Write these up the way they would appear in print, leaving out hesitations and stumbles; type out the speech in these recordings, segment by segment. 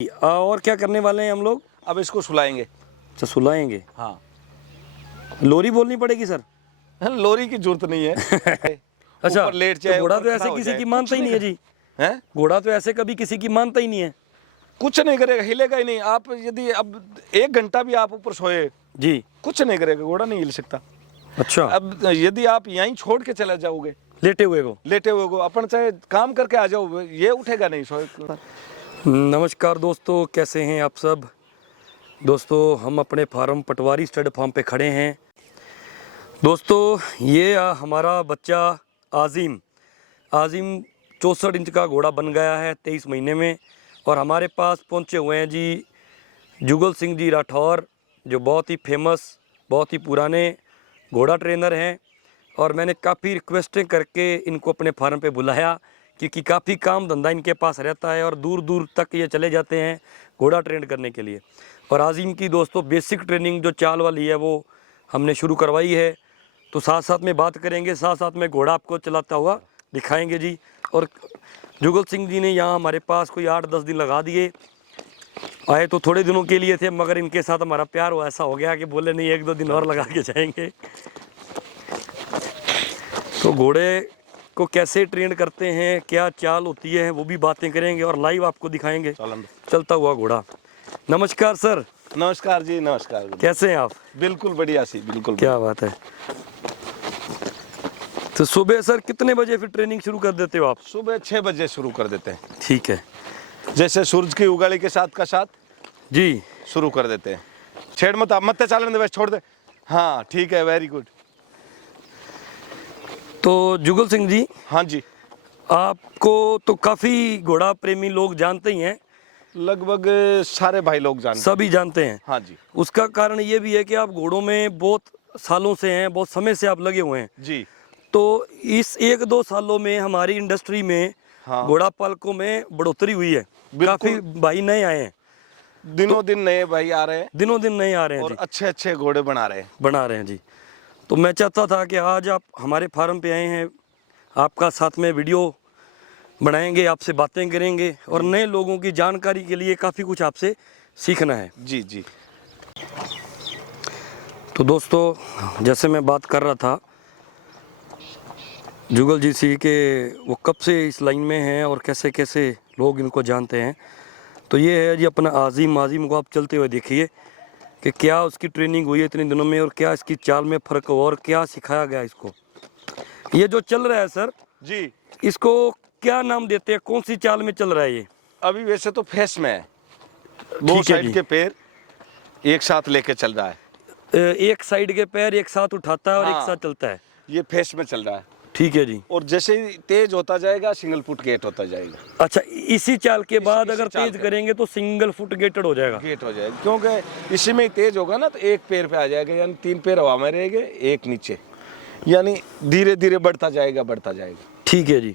और क्या करने वाले हैं हम लोग? अब इसको सुलाएंगे। अच्छा, सुलाएंगे। हाँ, लोरी बोलनी पड़ेगी सर? लोरी की जरूरत नहीं है। अच्छा, ऊपर लेट तो जाए, घोड़ा ऊपर तो खड़ा ऐसे हो किसी जाए, की मानता ही नहीं है जी। हैं? घोड़ा तो ऐसे कभी किसी की मानता ही नहीं है कुछ नहीं करेगा, हिलेगा ही नहीं। आप यदि अब 1 घंटा भी आप ऊपर सोए, जी। कुछ नहीं करेगा, घोड़ा नहीं हिल सकता। अच्छा, अब यदि आप यहीं छोड़ के चले जाओगे लेटे हुए को। लेटे हुए को, अपन चाहे काम करके आ जाओ, ये उठेगा नहीं सोए। नमस्कार दोस्तों, कैसे हैं आप सब? दोस्तों, हम अपने फार्म पटवारी स्टड फार्म पे खड़े हैं। दोस्तों, ये हमारा बच्चा आज़िम 64 इंच का घोड़ा बन गया है 23 महीने में। और हमारे पास पहुंचे हुए हैं जी जुगल सिंह जी राठौर, जो बहुत ही फेमस, बहुत ही पुराने घोड़ा ट्रेनर हैं। और मैंने काफ़ी रिक्वेस्टें करके इनको अपने फार्म पे बुलाया, क्योंकि काफ़ी काम धंधा इनके पास रहता है और दूर दूर तक ये चले जाते हैं घोड़ा ट्रेन करने के लिए। और आज़िम की दोस्तों बेसिक ट्रेनिंग जो चाल वाली है वो हमने शुरू करवाई है। तो साथ साथ में बात करेंगे, साथ साथ में घोड़ा आपको चलाता हुआ दिखाएंगे जी। और जुगल सिंह जी ने यहाँ हमारे पास कोई 8-10 दिन लगा दिए। आए तो थोड़े दिनों के लिए थे, मगर इनके साथ हमारा प्यार हो ऐसा हो गया कि बोले नहीं, 1-2 दिन और लगा के जाएंगे। तो घोड़े को कैसे ट्रेन करते हैं, क्या चाल होती है, वो भी बातें करेंगे और लाइव आपको दिखाएंगे चलता हुआ घोड़ा। नमस्कार सर। नमस्कार जी, नमस्कार। कैसे हैं आप? बिल्कुल बढ़िया सी, बिल्कुल। क्या बात है। तो सुबह सर कितने बजे फिर ट्रेनिंग शुरू कर देते हो आप? सुबह 6 बजे शुरू कर देते हैं। ठीक है, जैसे सूरज की उगाड़ी के साथ का साथ जी शुरू कर देते हैं। छेड़ मत, आप मत चालन दे, बस छोड़ दे। हाँ ठीक है, वेरी गुड। तो जुगल सिंह जी, हाँ जी, आपको तो काफ़ी घोड़ा प्रेमी लोग जानते ही हैं, लगभग सारे भाई लोग जानते हैं। सभी जानते हैं। हाँ जी उसका कारण ये भी है कि आप घोड़ों में बहुत सालों से हैं, बहुत समय से आप लगे हुए हैं। जी। तो इस 1-2 सालों में हमारी इंडस्ट्री में हाँ, घोड़ा पालकों में बढ़ोतरी हुई है। काफ़ी भाई नए आए हैं, दिनों दिन नए भाई आ रहे हैं दिनों दिन नए आ रहे हैं और जी, अच्छे अच्छे घोड़े बना रहे हैं। बना रहे हैं जी। तो मैं चाहता था कि आज आप हमारे फार्म पे आए हैं, आपका साथ में वीडियो बनाएंगे, आपसे बातें करेंगे और नए लोगों की जानकारी के लिए काफ़ी कुछ आपसे सीखना है। जी जी। तो दोस्तों, जैसे मैं बात कर रहा था जुगल जी सी के, वो कब से इस लाइन में हैं और कैसे कैसे लोग इनको जानते हैं। तो ये है जी अपना आज़िम को आप चलते हुए देखिए कि क्या उसकी ट्रेनिंग हुई है इतने दिनों में और क्या इसकी चाल में फ़र्क हुआ और क्या सिखाया गया इसको। ये जो चल रहा है सर जी, इसको क्या नाम देते हैं, कौन सी चाल में चल रहा है ये? अभी वैसे तो फेस में है, दो ठीक है साइड जी। के पैर एक साथ लेके चल रहा है। एक साइड के पैर एक साथ उठाता है और एक हाँ, साथ चलता है। ये फेस में चल रहा है। ठीक है जी। और जैसे ही तेज होता जाएगा सिंगल फुट गेट होता जाएगा। अच्छा, इसी चाल के बाद इसी अगर चाल तेज के। करेंगे तो सिंगल फुट गेटेड हो जाएगा। गेट हो जाएगा, क्योंकि इसी में ही तेज होगा ना, तो एक पैर पे आ जाएगा, यानी 3 पैर हवा में रहेंगे, एक नीचे, यानी धीरे धीरे बढ़ता जाएगा बढ़ता जाएगा। ठीक है जी।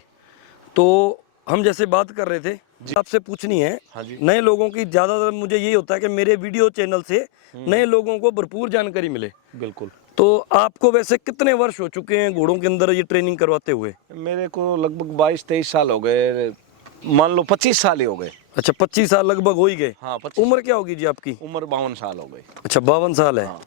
तो हम जैसे बात कर रहे थे, आपसे पूछनी है, हाँ जी। नए लोगों की ज़्यादातर मुझे यही होता है कि मेरे वीडियो चैनल से नए लोगों को भरपूर जानकारी मिले। बिल्कुल। तो आपको वैसे कितने वर्ष हो चुके हैं घोड़ों के अंदर ये ट्रेनिंग करवाते हुए? मेरे को लगभग 22-23 साल हो गए, मान लो 25 साल ही हो गए। अच्छा, 25 साल लगभग हो ही गए। हाँ, 25। उम्र क्या होगी जी आपकी? उम्र 52 साल हो गई। अच्छा, 52 साल है। हाँ।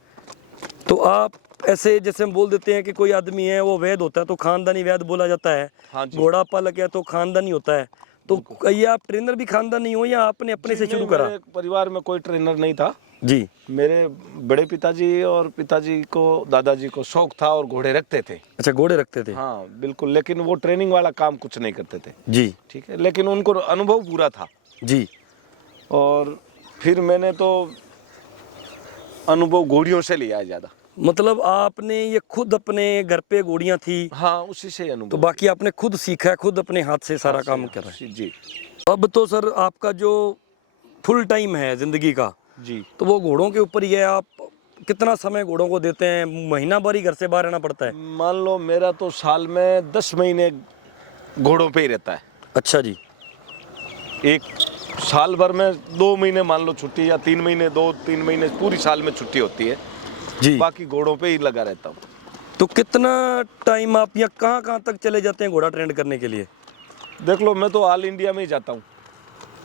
तो आप ऐसे, जैसे हम बोल देते हैं कि कोई आदमी है वो वैद होता है तो खानदानी वैद बोला जाता है। हाँ जी। घोड़ा पालक है तो खानदानी होता है। तो ये आप ट्रेनर भी खानदानी हो या आपने अपने से शुरू करा? मेरे परिवार में कोई ट्रेनर नहीं था जी। मेरे बड़े पिताजी और पिताजी को, दादाजी को शौक था और घोड़े रखते थे। अच्छा, घोड़े रखते थे। हाँ बिल्कुल, लेकिन वो ट्रेनिंग वाला काम कुछ नहीं करते थे। जी। ठीक है, लेकिन उनको अनुभव पूरा था। जी। और फिर मैंने तो अनुभव घोड़ियों से लिया है ज़्यादा। मतलब आपने ये खुद अपने घर पे घोड़ियां थी हाँ, उसी से तो अनुभव। बाकी आपने खुद सीखा है, खुद अपने हाथ से सारा काम कर रहे जी हैं। अब तो सर आपका जो फुल टाइम है जिंदगी का, जी। तो वो घोड़ों के ऊपर ही है। आप कितना समय घोड़ों को देते हैं? महीना भर ही घर से बाहर रहना पड़ता है? मान लो मेरा तो साल में 10 महीने घोड़ों पे ही रहता है। अच्छा जी। एक साल भर में 2 महीने मान लो छुट्टी, या 3 महीने, 2-3 महीने पूरी साल में छुट्टी होती है। जी। बाकी घोड़ों पे ही लगा रहता हूँ। तो कितना टाइम आप या कहाँ कहाँ तक चले जाते हैं घोड़ा ट्रेंड करने के लिए? देख लो, मैं तो ऑल इंडिया में ही जाता हूँ।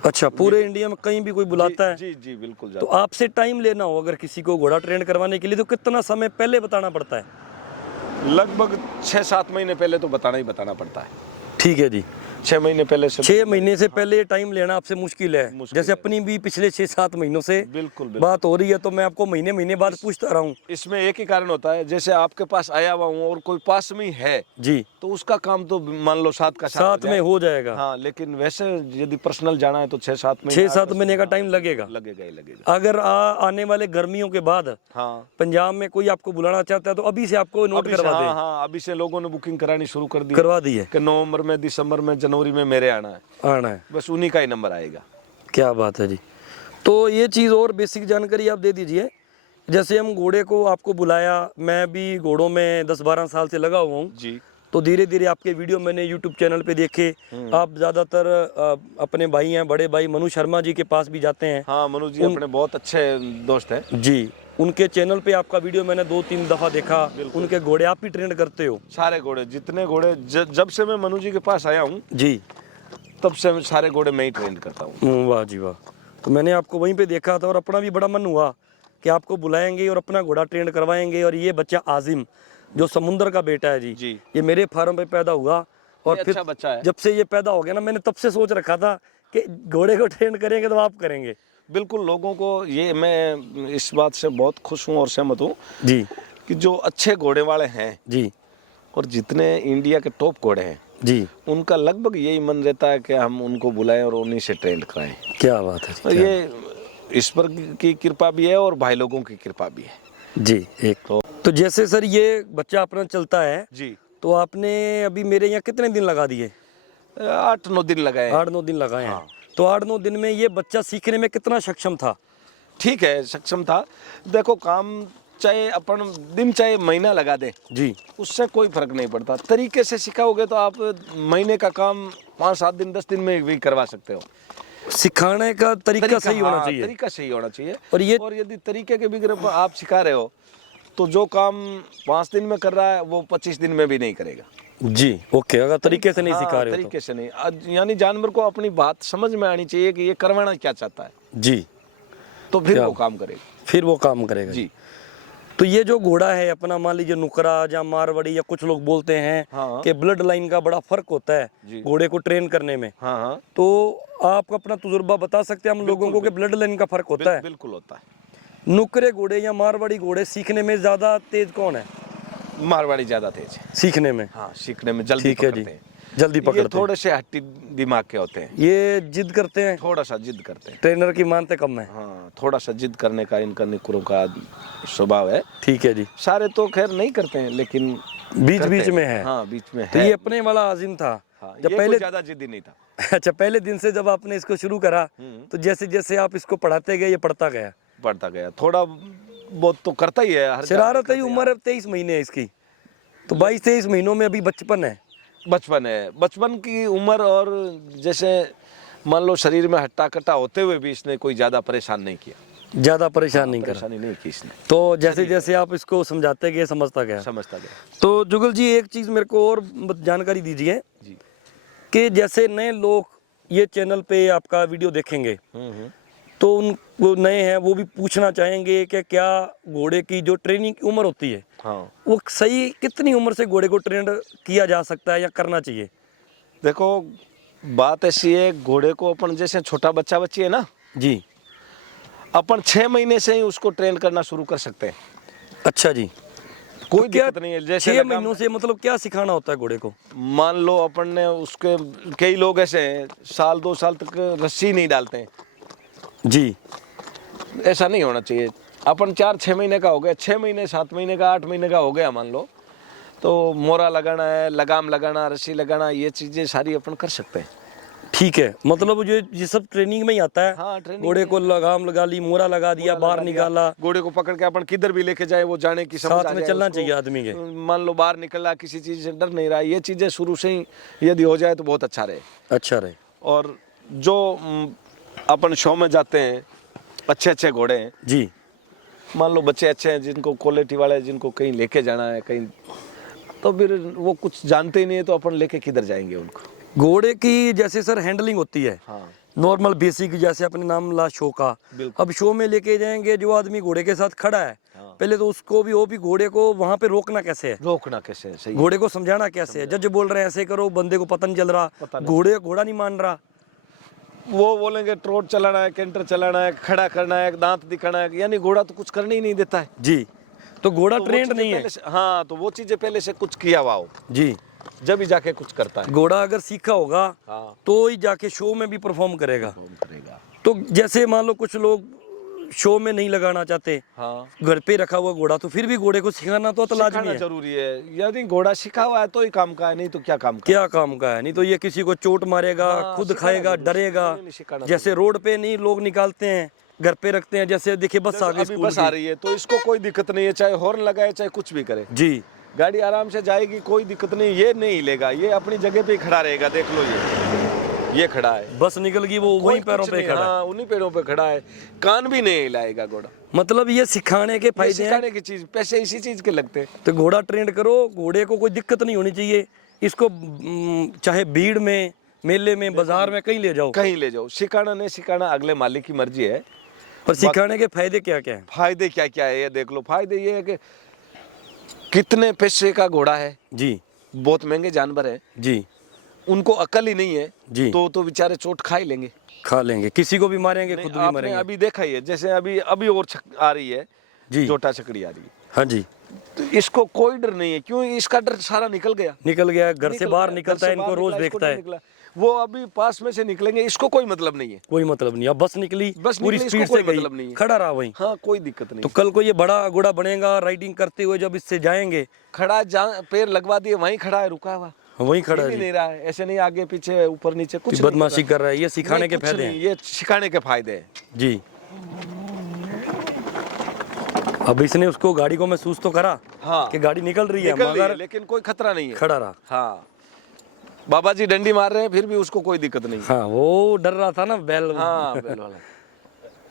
अच्छा, पूरे इंडिया में कहीं भी कोई बुलाता है जी जी बिल्कुल तो जाता आपसे टाइम लेना हो अगर किसी को घोड़ा ट्रेन करवाने के लिए तो कितना समय पहले बताना पड़ता है? है। लगभग 6-7 महीने पहले तो बताना पड़ता है। ठीक है जी, 6 महीने पहले से 6 महीने से पहले टाइम लेना आपसे मुश्किल है। मुश्किल जैसे है। अपनी भी पिछले 6-7 महीनों से बिल्कुल बिल्कुल। बात हो रही है तो मैं आपको महीने महीने बाद पूछता रहा हूँ। इसमें एक ही कारण होता है, जैसे आपके पास आया हुआ हूँ और कोई पास में ही है जी, तो उसका काम तो मान लो साथ का साथ साथ में हो जाएगा। हाँ, लेकिन वैसे यदि पर्सनल जाना है तो 6-7 महीने 6-7 महीने का टाइम लगेगा। लगेगा ही लगेगा। अगर आने वाले गर्मियों के बाद हाँ पंजाब में कोई आपको बुलाना चाहता है तो अभी से आपको नोट अभी से, करवा दे। हाँ हाँ, अभी से लोगों ने बुकिंग करानी शुरू कर दी करवा दी है, कि नवंबर में, दिसंबर में, जनवरी में मेरे आना है, आना है। बस उन्हीं का ही नंबर आएगा। क्या बात है जी। तो ये चीज़ और बेसिक जानकारी आप दे दीजिए। जैसे हम घोड़े को आपको बुलाया, मैं भी घोड़ों में 10-12 साल से लगा हुआ हूँ, जी तो धीरे धीरे आपके वीडियो मैंने यूट्यूब चैनल पे देखे। आप ज़्यादातर अपने भाई हैं, बड़े भाई मनु शर्मा जी के पास भी जाते हैं। हाँ, मनु जी अपने बहुत अच्छे दोस्त हैं। जी, उनके चैनल पे आपका वीडियो मैंने 2-3 दफ़ा देखा। उनके घोड़े आप ही ट्रेन करते हो? सारे घोड़े, जितने घोड़े, जब से मैं मनु जी के पास आया हूँ जी, तब से मैं सारे घोड़े मैं ही ट्रेन करता हूँ। वाह जी वाह। तो मैंने आपको वहीं पे देखा था और अपना भी बड़ा मन हुआ कि आपको बुलाएंगे और अपना घोड़ा ट्रेन करवाएंगे। और ये बच्चा आजिम जो समुंदर का बेटा है जी, जी। ये मेरे फार्म पे पैदा हुआ। और ये फिर अच्छा बच्चा है। जब से ये पैदा हो गया ना, मैंने तब से सोच रखा था कि घोड़े को ट्रेन करेंगे तो आप करेंगे। बिल्कुल, लोगों को ये, मैं इस बात से बहुत खुश हूँ और सहमत हूँ जी कि जो अच्छे घोड़े वाले हैं जी और जितने इंडिया के टॉप घोड़े हैं जी, उनका लगभग यही मन रहता है कि हम उनको बुलाएं और उन्हीं से ट्रेन कराएं। क्या बात है जी, और ये ईश्वर की कृपा भी है और भाई लोगों की कृपा भी है। जी। एक तो जैसे सर ये बच्चा अपना चलता है जी, तो आपने अभी मेरे यहाँ कितने दिन लगा दिए? 8-9 दिन लगाए। 8-9 दिन लगाए हैं। हाँ। तो 8-9 दिन में ये बच्चा सीखने में कितना सक्षम था? ठीक है, सक्षम था। देखो, काम चाहे अपन दिन चाहे महीना लगा दें, जी, उससे कोई फर्क नहीं पड़ता। तरीके से सिखाओगे तो आप महीने का काम 5-7 दिन, 10 दिन में भी करवा सकते हो। सिखाने का तरीका सही होना हाँ, चाहिए। तरीका सही होना चाहिए। और यदि तरीके के बिगड़ आप सिखा रहे हो तो जो काम 5 दिन में कर रहा है वो 25 दिन में भी नहीं करेगा। जी, ओके, अगर तरीके से नहीं हाँ, सिखा रहे हो तरीके से नहीं। यानी जानवर को अपनी बात समझ में आनी चाहिए कि ये करवाना क्या चाहता है, तो जी, तो फिर क्या? वो काम करेगा। फिर वो काम करेगा जी। तो ये जो घोड़ा है अपना, मान लीजिए नुकरा या मारवाड़ी, या कुछ लोग बोलते हैं हाँ। कि ब्लड लाइन का बड़ा फर्क होता है जी। घोड़े को ट्रेन करने में। हाँ हाँ, तो आप अपना तजुर्बा बता सकते हैं हम लोगों को कि ब्लड लाइन का फर्क होता है? बिल्कुल होता है। नुकरे घोड़े या मारवाड़ी घोड़े सीखने में ज्यादा तेज कौन है? मारवाड़ी ज्यादा तेज है। सीखने में? हाँ, सीखने में जल्दी ठीक है जी, पकड़ते हैं। जल्दी ये पकड़ते हैं। थोड़े से हट्टी दिमाग के होते हैं, ये जिद करते हैं, थोड़ा सा जिद करते हैं। ट्रेनर की मानते कम है। हाँ, थोड़ा सा जिद करने का इनका निकुरों का स्वभाव है। ठीक है जी, सारे तो खैर नहीं करते हैं, लेकिन बीच करते बीच हैं। में है। हाँ, बीच में तो है। ये अपने वाला आजिम था। हाँ, जब ये पहले कोई ज्यादा जिद्दी नहीं था। अच्छा, पहले दिन से जब आपने इसको शुरू करा तो जैसे जैसे आप इसको पढ़ाते गए ये पढ़ता गया? पढ़ता गया, थोड़ा बहुत तो करता ही है। हर शरारत है। उम्र 23 महीने है इसकी, तो 22-23 महीनों में अभी बचपन है। बचपन है, बचपन की उम्र। और जैसे मान लो शरीर में हट्टा कट्टा होते हुए भी इसने कोई ज्यादा परेशान नहीं किया। ज्यादा परेशान नहीं करा। परेशानी नहीं की इसने, तो जैसे जैसे आप इसको समझाते गए समझता गया। समझता गया। तो जुगल जी एक चीज मेरे को और जानकारी दीजिए जी। कि जैसे नए लोग ये चैनल पे आपका वीडियो देखेंगे तो उन वो नए हैं, वो भी पूछना चाहेंगे कि क्या घोड़े की जो ट्रेनिंग की उम्र होती है हाँ, वो सही कितनी उम्र से घोड़े को ट्रेन किया जा सकता है या करना चाहिए? देखो बात ऐसी है, घोड़े को अपन जैसे छोटा बच्चा बच्ची है ना, जी, अपन 6 महीने से ही उसको ट्रेन करना शुरू कर सकते हैं। अच्छा जी। कोई क्या दिक्कत नहीं है। जैसे 6 महीनों से मतलब क्या सिखाना होता है घोड़े को? मान लो अपन ने उसके, कई लोग ऐसे हैं 1-2 साल तक रस्सी नहीं डालते हैं। जी, ऐसा नहीं होना चाहिए। अपन 4-6 महीने का हो गया, 6 महीने, 7 महीने का, 8 महीने का हो गया मान लो, तो मोरा लगाना है, लगाम लगाना, रस्सी लगाना, ये चीजें सारी अपन कर सकते हैं। ठीक है, मतलब ये सब ट्रेनिंग में ही आता है। हाँ, ट्रेनिंग घोड़े को लगाम लगा ली, मोरा लगा दिया, बाहर निकाला, घोड़े को पकड़ के अपन किधर भी लेके जाए वो जाने की समझ आ साथ में जाए चलना उसको। चाहिए आदमी के। मान लो बाहर निकला, किसी चीज से डर नहीं रहा, ये चीजें शुरू से ही यदि हो जाए तो बहुत अच्छा रहे। अच्छा रहे। और जो अपन शो में जाते हैं, अच्छे अच्छे घोड़े हैं, जी, मान लो बच्चे अच्छे हैं, जिनको क्वालिटी वाले, जिनको कहीं लेके जाना है कहीं, तो फिर वो कुछ जानते ही नहीं है तो अपन लेके किधर जाएंगे उनको। घोड़े की जैसे सर हैंडलिंग होती है, हाँ, नॉर्मल बेसिक, जैसे अपने नाम ला शो का। बिल्कुल। अब शो में लेके जाएंगे, जो आदमी घोड़े के साथ खड़ा है, हाँ। पहले तो उसको भी, वो भी घोड़े को वहां पे रोकना कैसे है, रोकना कैसे है, सही। घोड़े को समझाना कैसे है। जज बोल रहे हैं ऐसे करो, बंदे को पता नहीं चल रहा, पता नहीं। घोड़ा नहीं मान रहा। वो बोलेंगे ट्रोट चलाना है, कैंटर चलाना है, खड़ा करना है, दांत दिखाना है, यानी घोड़ा तो कुछ करने ही नहीं देता है। जी, तो घोड़ा तो वो ट्रेंड चीजें नहीं है। पहले से, हाँ, तो वो चीजें पहले से कुछ किया हुआ हो, जी, जब ही जाके कुछ करता है। घोड़ा अगर सीखा होगा हाँ, तो ही जाके शो में भी परफॉर्म करेगा। परफॉर्म करेगा। तो जैसे मान लो कुछ लोग शो में नहीं लगाना चाहते, हाँ, घर पे रखा हुआ घोड़ा, तो फिर भी घोड़े को सिखाना तो लाजमी सिखाना है। जरूरी है। यदि घोड़ा सीखा हुआ है तो ही काम का है, नहीं तो क्या काम का। क्या काम का है, नहीं तो ये किसी को चोट मारेगा, हाँ, खुद सिखाना खाएगा, जरूरी, डरेगा। नहीं, सिखाना जैसे रोड पे नहीं लोग निकालते हैं, घर पे रखते हैं। जैसे देखिए बस आ गई अभी स्कूल बस आ की। रही है तो इसको कोई दिक्कत नहीं है, चाहे हॉर्न लगाए चाहे कुछ भी करे, जी, गाड़ी आराम से जाएगी, कोई दिक्कत नहीं। ये नहीं हिलेगा, ये अपनी जगह पे ही खड़ा रहेगा। देख लो, ये खड़ा है, बस निकल गई, वो कोई वहीं पैरों कुछ पे नहीं, खड़ा है। हाँ, उन्हीं पैरों पे खड़ा है, कान भी नहीं हिलाएगा घोड़ा। मतलब ये सिखाने के ये फायदे हैं। सिखाने की चीज, पैसे इसी चीज के लगते हैं। तो घोड़ा ट्रेंड करो, घोड़े को कोई दिक्कत नहीं होनी चाहिए। इसको चाहे भीड़ में, मेले में, बाजार में, कहीं ले जाओ, कहीं ले जाओ, सिखाना नहीं सिखाना अगले मालिक की मर्जी है। पर सिखाने के फायदे क्या क्या है? फायदे क्या क्या है ये देख लो। फायदे ये है कि कितने पैसे का घोड़ा है, जी, बहुत महंगे जानवर है, जी, उनको अकल ही नहीं है, जी, तो बेचारे चोट खा ही लेंगे, खा लेंगे, किसी को भी मारेंगे, खुद भी आपने मरेंगे। अभी देखा ही है, जैसे अभी और आ रही है, जी, जोटा छकड़ी आ रही है, हाँ जी, तो इसको कोई डर नहीं है। क्यों? इसका डर सारा निकल गया, निकल गया, घर से बाहर गया, निकलता है, घर से इनको बाहर रोज निकला, इसको देखता डर है। निकला। वो अभी पास में से निकलेंगे, इसको कोई मतलब नहीं है, कोई मतलब नहीं। अब बस निकली, बस पूरी निकली, स्पीड इसको से कोई गई, मतलब नहीं है। खड़ा रहा वहीं। हाँ, कोई दिक्कत नहीं। तो कल को ये बड़ा घोड़ा बनेगा, राइडिंग करते हुए जब इससे जाएंगे, खड़ा, जहाँ पैर लगवा दिए वहीं खड़ा है, रुका हुआ, वहीं खड़ा हिल है ही जी। नहीं रहा है, ऐसे नहीं आगे पीछे ऊपर नीचे कुछ तो नहीं बदमाशी कर कर रहा है, ये रहा सिखाने है। के कुछ फायदे नहीं, हैं। ये सिखाने के फायदे हैं। जी, अब इसने उसको गाड़ी को महसूस तो करा हाँ, कि गाड़ी निकल रही है, निकल रही है, मगर लेकिन कोई खतरा नहीं है, खड़ा रहा। हाँ, बाबा जी डंडी मार रहे हैं फिर भी उसको कोई दिक्कत नहीं है। हाँ, वो डर रहा था ना बैल। हाँ, बैल वाला।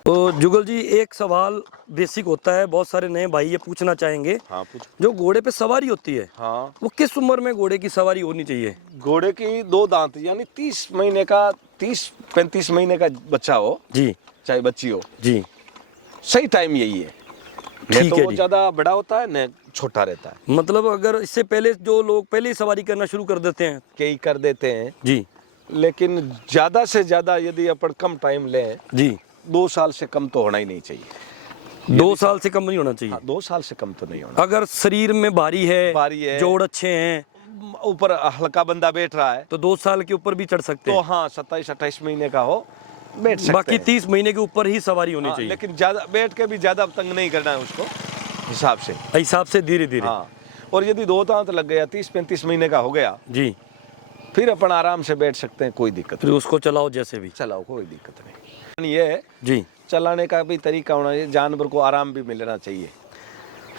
तो जुगल जी, एक सवाल बेसिक होता है, बहुत सारे नए भाई ये पूछना चाहेंगे, हाँ, पूछ। जो घोड़े पे सवारी होती है, हाँ, वो किस उम्र में घोड़े की सवारी होनी चाहिए? घोड़े की 2 दांत यानी 30 महीने का, 30-35 महीने का बच्चा हो जी, चाहे बच्ची हो, जी, सही टाइम यही है। नहीं ठीक तो है वो जी। ज्यादा बड़ा होता है न छोटा रहता है। मतलब अगर इससे पहले जो लोग पहले ही सवारी करना शुरू कर देते हैं। कई कर देते हैं, जी, लेकिन ज्यादा से ज्यादा यदि अपन कम टाइम लें, जी, 2 साल से कम तो होना ही नहीं चाहिए। 2 साल से कम नहीं होना चाहिए। हाँ, 2 साल से कम तो नहीं होना। अगर शरीर में भारी भारी है, है, जोड़ अच्छे हैं, ऊपर हल्का बंदा बैठ रहा है तो 2 साल के ऊपर भी चढ़ सकते तो हैं। हाँ, 27-28 महीने का हो बैठ सकते बाकी हैं। 30 महीने के ऊपर ही सवारी होनी हाँ, चाहिए। लेकिन ज्यादा बैठ के भी ज्यादा तंग नहीं करना है उसको, हिसाब से। हिसाब से धीरे धीरे। हाँ, और यदि 2 दांत लग गया, 30-35 महीने का हो गया, जी, फिर अपन आराम से बैठ सकते हैं, कोई दिक्कत फिर उसको चलाओ जैसे भी। चलाओ, कोई दिक्कत नहीं। ये जी, चलाने का भी तरीका होना चाहिए, जानवर को आराम भी मिलना चाहिए।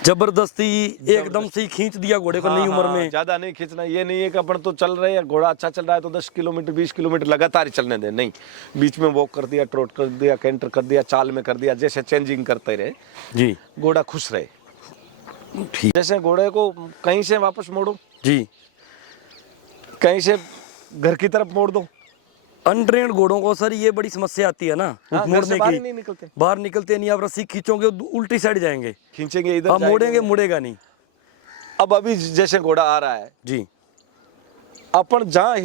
जबरदस्ती एकदम से ही खींच दिया घोड़े को नई उम्र में। ज्यादा नहीं खींचना। ये नहीं है कि अपन तो चल रहे हैं, घोड़ा अच्छा चल रहा है तो 10 किलोमीटर 20 किलोमीटर लगातार ही चलने दें, नहीं। बीच में वॉक कर दिया, ट्रोट कर दिया, कैंटर कर दिया, चाल में कर दिया, जैसे चेंजिंग करते रहे, जी, घोड़ा खुश रहे। ठीक। जैसे घोड़े को कहीं से वापस मोड़ो, जी, कहीं से घर की तरफ मोड़ दो, अनट्रेन्ड घोड़ों को सर ये बड़ी समस्या आती है ना, हाँ, घर से मोड़ने बाहर ही की। नहीं निकलते, बाहर निकलते नहीं, आप रस्सी खींचोगे उल्टी साइड जाएंगे, खींचेंगे इधर आप जाएंगे। मोड़ेंगे, मुड़ेगा नहीं। अब अभी जैसे घोड़ा आ रहा है, जी, अपन जहाँ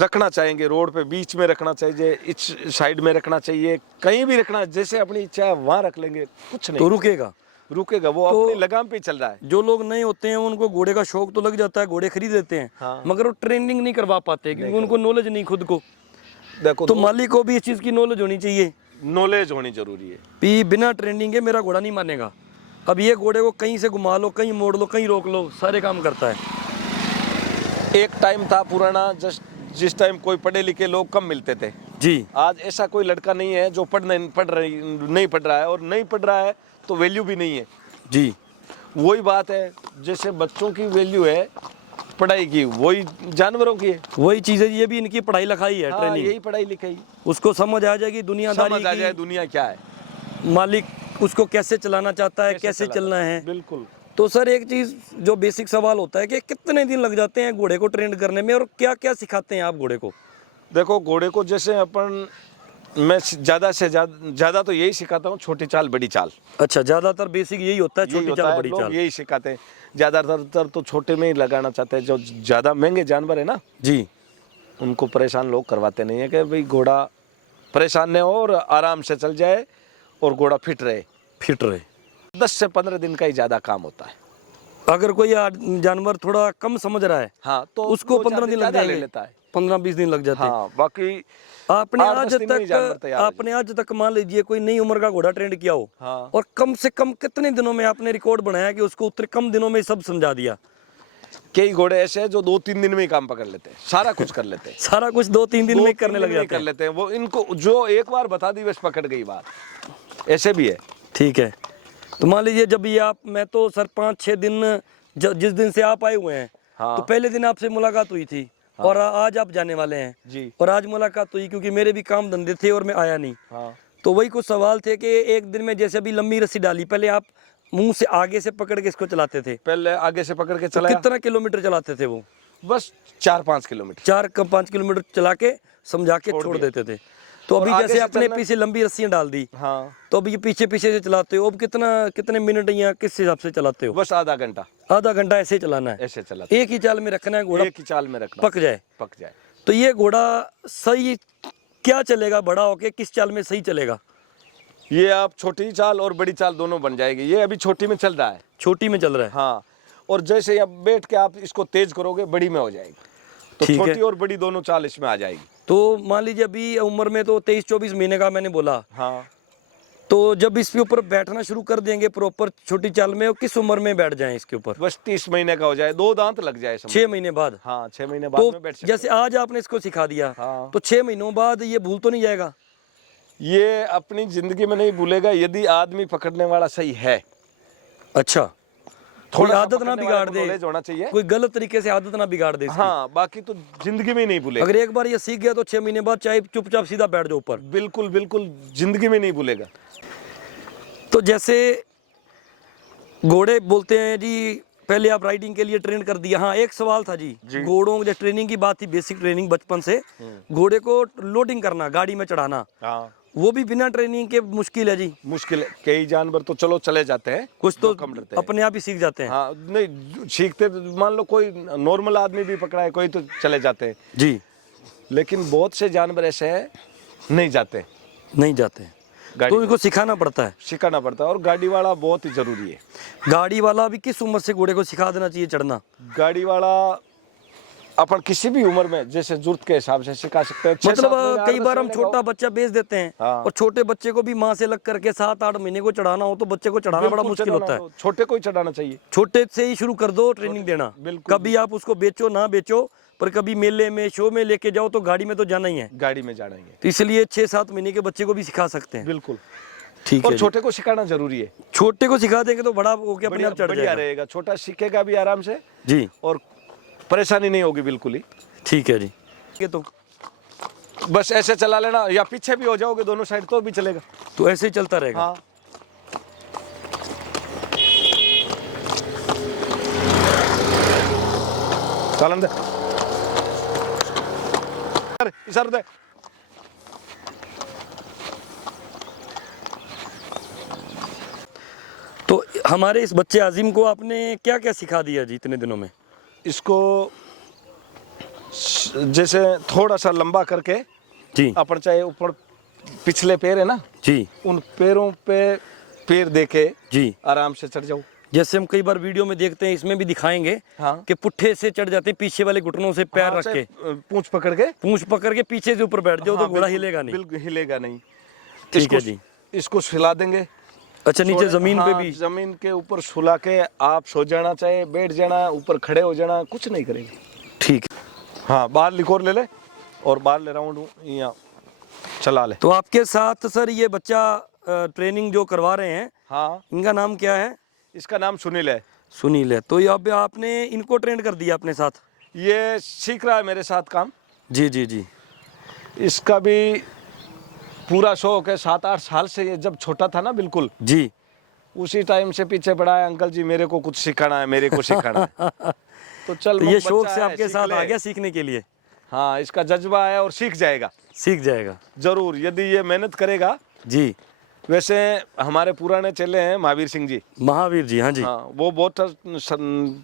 रखना चाहेंगे, रोड पे बीच में रखना चाहिए, इस साइड में रखना चाहिए, कहीं भी रखना, जैसे अपनी इच्छा है वहाँ रख लेंगे, कुछ तो नहीं रुकेगा। रुकेगा, वो तो अपनी लगाम पे ही चल रहा है। जो लोग नए होते हैं उनको घोड़े का शौक तो लग जाता है, घोड़े खरीद लेते हैं, हाँ। मगर वो ट्रेनिंग नहीं करवा पाते क्योंकि उनको नॉलेज नहीं खुद को। देखो, तो मालिक को भी इस चीज की नॉलेज होनी चाहिए नॉलेज होनी जरूरी है। कि बिना ट्रेनिंग के मेरा घोड़ा नहीं मानेगा। अब ये घोड़े को कहीं से घुमा लो, कहीं मोड़ लो, कहीं रोक लो, सारे काम करता है। एक टाइम था पुराना, जिस टाइम कोई पढ़े लिखे लोग कम मिलते थे। जी, आज ऐसा कोई लड़का नहीं है जो नहीं पढ़ रहा है, और नहीं पढ़ रहा है तो वैल्यू भी नहीं है। जी, वही बात है, जैसे बच्चों की वैल्यू है पढ़ाई की, वही जानवरों की है। वही चीज है, ये भी इनकी पढ़ाई लिखाई है, हाँ, ट्रेनिंग। यही पढ़ाई लिखाई, उसको समझ आ जाएगी दुनियादारी समझ आ जाए की, दुनिया क्या है, मालिक उसको कैसे चलाना चाहता है, कैसे चलना है। बिल्कुल। तो सर एक चीज जो बेसिक सवाल होता है कि कितने दिन लग जाते हैं घोड़े को ट्रेन करने में, और क्या क्या सिखाते हैं आप घोड़े को? देखो, घोड़े को जैसे अपन मैं ज़्यादा से ज़्यादा तो यही सिखाता हूँ, छोटी चाल बड़ी चाल। अच्छा, ज्यादातर बेसिक यही होता है, यही छोटी होता चाल है, बड़ी लोग चाल। यही सिखाते हैं। ज़्यादातर तो छोटे में ही लगाना चाहते हैं। जो ज़्यादा महंगे जानवर है ना, जी उनको परेशान लोग करवाते नहीं है कि भाई घोड़ा परेशान नहीं हो और आराम से चल जाए और घोड़ा फिट रहे। फिट रहे। 10 से 15 दिन का ही ज़्यादा काम होता है। अगर कोई जानवर थोड़ा कम समझ रहा है हाँ, तो उसको 2-4 15 दिन लग ज़्यादा ले जाएंगे, लेता है। 15-20 दिन लग जाते हैं। हाँ, बाकी आपने 8-10 दिन में ही जानवर तैयार हो आपने आज तक मान लीजिए कोई नई उम्र का घोड़ा ट्रेंड किया हो, हाँ। और कम से कम कितने दिनों में आपने रिकॉर्ड बनाया कि उसको उतने कम दिनों में सब समझा दिया? कई घोड़े ऐसे हैं जो 2-3 दिन में ही काम पकड़ लेते हैं, सारा कुछ कर लेते हैं। सारा कुछ 2-3 दिन में करने लग जाते कर हैं। लेते हैं वो। इनको जो एक बार बता दी बस पकड़ गई बात, ऐसे भी है। ठीक है, तो मान लीजिए जब ये आप, मैं तो सर 5-6 दिन जिस दिन से आप आए हुए हैं, हाँ। तो पहले दिन आपसे मुलाकात हुई थी, और आज आप जाने वाले हैं जी। और आज मुलाकात हुई, क्योंकि मेरे भी काम धंधे थे और मैं आया नहीं। हाँ। तो वही कुछ सवाल थे कि एक दिन में जैसे अभी लंबी रस्सी डाली, पहले आप मुंह से आगे से पकड़ के इसको चलाते थे, पहले आगे से पकड़ के तो चलाया, कितना किलोमीटर चलाते थे वो? बस 4-5 किलोमीटर। 4-5 किलोमीटर चला के समझा के छोड़ देते थे। तो और अभी आगे जैसे से अपने चलना- पीछे लंबी रस्सियां डाल दी, हाँ, तो अब ये पीछे पीछे से चलाते हो, अब कितने मिनट या किस हिसाब से चलाते हो? बस आधा घंटा आधा घंटा ऐसे चलाना है, ऐसे चलाते, एक ही चाल में रखना है, घोड़ा एक ही चाल में रखना, पक जाए। पक जाए। तो ये घोड़ा सही क्या चलेगा, बड़ा होके किस चाल में सही चलेगा? ये आप छोटी चाल और बड़ी चाल दोनों बन जाएगी। ये अभी छोटी में चल रहा है। छोटी में चल रहा है। हाँ, और जैसे अब बैठ के आप इसको तेज करोगे, बड़ी में हो जाएगी, तो ठीक है। छोटी और बड़ी दोनों चाल इसमें आ जाएगी। तो मान लीजिए अभी उम्र में तो 23-24 महीने का मैंने बोला, हाँ, तो जब इसके ऊपर बैठना शुरू कर देंगे प्रॉपर छोटी चाल में, और किस उम्र में बैठ जाएं इसके ऊपर? बस 30 महीने का हो जाए, 2 दांत लग जाए समझ 6 लो। महीने बाद? हाँ, 6 महीने बाद में बैठ तो सकते जैसे आज आपने इसको सिखा दिया, हाँ। तो 6 महीनों बाद ये भूल तो नहीं जाएगा? हैं। ये अपनी जिंदगी में नहीं भूलेगा यदि आदमी पकड़ने वाला सही है। अच्छा, थोड़ी थोड़ा सा आदत ना पकड़ने बिगाड़ वाले को दे, knowledge होना चाहिए। कोई गलत तरीके से आदत ना बिगाड़ दे इसकी। हाँ, बाकी तो जिंदगी में ही नहीं भूलेगा। अगर एक बार ये सीख गया तो 6 महीने बाद चाहे चुपचाप सीधा बैठ जाओ ऊपर। बिल्कुल बिल्कुल जिंदगी में नहीं भूलेगा। तो जैसे घोड़े बोलते हैं जी, पहले आप राइडिंग के लिए ट्रेन कर दिया। हाँ, एक सवाल था जी, घोड़ों जब ट्रेनिंग की बात थी, बेसिक ट्रेनिंग बचपन से, घोड़े को लोडिंग करना, गाड़ी में चढ़ाना, हाँ, वो भी बिना ट्रेनिंग के मुश्किल है जी? मुश्किल है। कई जानवर तो चलो चले जाते हैं, कुछ तो कम डरते हैं। अपने आप ही सीख जाते हैं। हाँ, नहीं सीखते तो मान लो कोई नॉर्मल आदमी भी पकड़ा है, कोई तो चले जाते हैं, जी, लेकिन बहुत से जानवर ऐसे हैं नहीं जाते। नहीं जाते हैं, गाड़ी तो इनको सिखाना पड़ता है। सिखाना पड़ता है, और गाड़ी वाला बहुत ही जरूरी है। गाड़ी वाला भी किस उम्र से घोड़े को सिखा देना चाहिए चढ़ना? गाड़ी वाला अपन किसी भी उम्र में जैसे जरूरत के हिसाब से सिखा सकते हैं। 6-7 मतलब महीने, कई 8-10 बार हम महीने का छोटा हो। बच्चा बेच देते हैं, हाँ। और छोटे बच्चे को भी माँ से अलग करके 7-8 महीने को चढ़ाना हो तो बच्चे को चढ़ाना बड़ा बिल्कुल मुश्किल चढ़ाना होता है। तो छोटे को ही चढ़ाना चाहिए। छोटे से ही शुरू कर दो ट्रेनिंग देना। बिल्कुल। कभी आप उसको बेचो ना बेचो, पर कभी मेले में, शो में लेके जाओ तो गाड़ी में तो जाना ही है। गाड़ी में जाना ही है। तो इसलिए 6-7 महीने के बच्चे को भी सिखा सकते हैं। बिल्कुल। ठीक और है, छोटे को सिखाना जरूरी है। छोटे को सिखा देंगे तो बड़ा होके अपने आप चढ़ बढ़िया जाएगा रहेगा। छोटा सीखेगा भी आराम से, जी। और परेशानी नहीं होगी बिल्कुल ही। ठीक है जी। ये तो बस ऐसे चला लेना, या पीछे भी हो जाओगे दोनों साइड तो भी चलेगा। तो ऐसे ही चलता रहेगा। हाँ, चलन दे, इशारा दे। तो हमारे इस बच्चे आजिम को आपने क्या क्या सिखा दिया जी इतने दिनों में? इसको जैसे थोड़ा सा लंबा करके जी अपन चाहे ऊपर पिछले पैर है ना, जी उन पैरों पे पैर दे के जी। आराम से चढ़ जाओ। जैसे हम कई बार वीडियो में देखते हैं, इसमें भी दिखाएंगे हाँ। कि पुट्ठे से चढ़ जाते हैं, पीछे वाले घुटनों से पैर हाँ, रख के, चाहे पूंछ पकड़ के, पूंछ पकड़ के पीछे से ऊपर बैठ जाओ, हाँ, तो घोड़ा बिल्कुल, हिलेगा नहीं। बिल्कुल हिलेगा नहीं। ठीक है जी। इसको सुला देंगे। अच्छा, नीचे जमीन पे हाँ, भी? जमीन के ऊपर सुला के आप सो जाना, चाहे बैठ जाना, ऊपर खड़े हो जाना, कुछ नहीं करेगा। ठीक है। हाँ, बाहर लिकोर ले ले, और बाहर ले राउंड यहाँ चला ले। तो आपके साथ सर ये बच्चा ट्रेनिंग जो करवा रहे हैं, हाँ, इनका नाम क्या है? इसका नाम सुनील है। सुनील है। तो ये अब आपने इनको ट्रेन कर दिया अपने साथ? ये सीख रहा है मेरे साथ काम। जी जी जी। इसका भी पूरा शौक है। 7-8 साल से, ये जब छोटा था ना बिल्कुल, जी। उसी टाइम से पीछे पड़ा है, अंकल जी मेरे को कुछ सिखाना है, मेरे को सिखाना है। तो चल तो ये बच्चा शौक से है, आपके सीख साथ ले। आ गया सीखने के लिए? हाँ, इसका जज्बा है और सीख जाएगा। सीख जाएगा जरूर, यदि ये मेहनत करेगा। जी। वैसे हमारे पुराने चेले हैं महावीर सिंह जी। महावीर जी, हाँ जी। हाँ, वो बहुत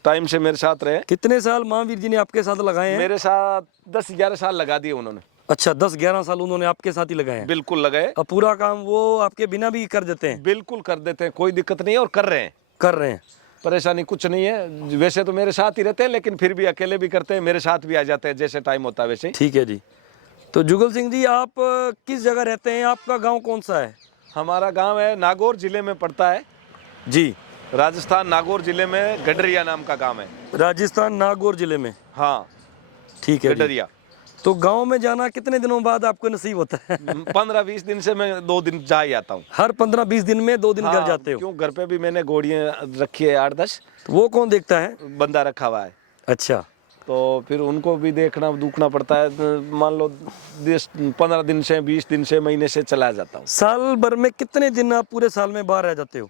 टाइम से मेरे साथ रहे। कितने साल महावीर जी ने आपके साथ लगाए हैं? मेरे साथ 10-11 साल लगा दिए उन्होंने। अच्छा, 10-11 साल उन्होंने आपके साथ ही लगाए हैं? बिल्कुल लगाए। अब पूरा काम वो आपके बिना भी कर देते हैं? बिल्कुल कर देते हैं, कोई दिक्कत नहीं है, और कर रहे हैं। कर रहे हैं। परेशानी कुछ नहीं है। वैसे तो मेरे साथ ही रहते हैं, लेकिन फिर भी अकेले भी करते हैं, मेरे साथ भी आ जाते हैं, जैसे टाइम होता है वैसे ही। ठीक है जी। तो जुगल सिंह जी, आप किस जगह रहते हैं? आपका गांव कौन सा है? हमारा गांव है, नागौर जिले में पड़ता है जी। राजस्थान, नागौर जिले में गडरिया नाम का गांव है। राजस्थान नागौर जिले में? हाँ, ठीक है जी। गडरिया। तो गांव में जाना कितने दिनों बाद आपको नसीब होता है? 15-20 दिन से मैं 2 दिन जा ही आता हूँ। हर 15-20 दिन में 2 दिन घर जाते हो? क्यों, घर पे भी मैंने घोड़ियाँ रखी है 8-10। तो वो कौन देखता है? बंदा रखा हुआ है। अच्छा। तो फिर उनको भी देखना दुखना पड़ता है। मान लो 15 दिन से, 20 दिन से, महीने से चला जाता हूँ। साल भर में कितने दिन आप पूरे साल में बाहर रह जाते हो?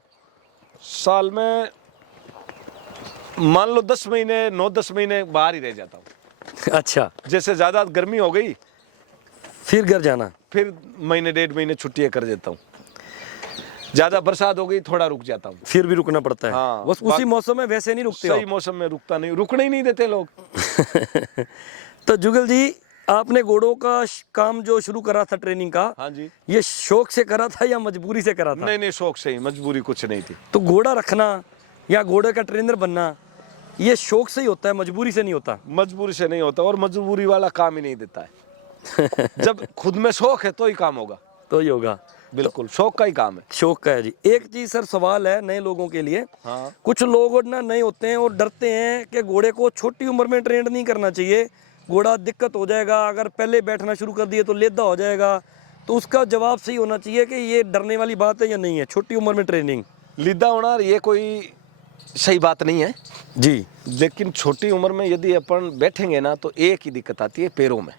साल में मान लो 10 महीने, 9-10 महीने बाहर ही रह जाता हूँ। अच्छा। जैसे ज़्यादा गर्मी हो गई फिर घर जाना? फिर महीने 1.5 महीने छुट्टियाँ कर देता हूँ। ज़्यादा बरसात हो गई थोड़ा रुक जाता हूँ। फिर भी रुकना पड़ता है? हाँ, बस उसी मौसम में वैसे नहीं रुकते हो? सही मौसम में रुकता नहीं, रुकने ही नहीं देते लोग। तो जुगल जी, आपने घोड़ों का काम जो शुरू करा था ट्रेनिंग का, हाँ जी। ये शौक से करा था या मजबूरी से करा था? नहीं नहीं, शौक से ही, मजबूरी कुछ नहीं थी। तो घोड़ा रखना या घोड़े का ट्रेनर बनना ये शौक से ही होता है, मजबूरी से नहीं होता? मजबूरी से नहीं होता, और मजबूरी वाला काम ही नहीं देता है। जब खुद में शौक है तो ही काम होगा। तो ही होगा। बिल्कुल, शौक का ही काम है। शौक का है जी। एक चीज सर सवाल है नए लोगों के लिए। हाँ। कुछ लोग ना नए होते हैं और डरते हैं कि घोड़े को छोटी उम्र में ट्रेंड नहीं करना चाहिए, घोड़ा दिक्कत हो जाएगा, अगर पहले बैठना शुरू कर दिए तो लेदा हो जाएगा। तो उसका जवाब सही होना चाहिए कि ये डरने वाली बात है या नहीं है, छोटी उम्र में ट्रेनिंग? लीदा होना ये कोई सही बात नहीं है जी। लेकिन छोटी उम्र में यदि अपन बैठेंगे ना तो एक ही दिक्कत आती है, पैरों में।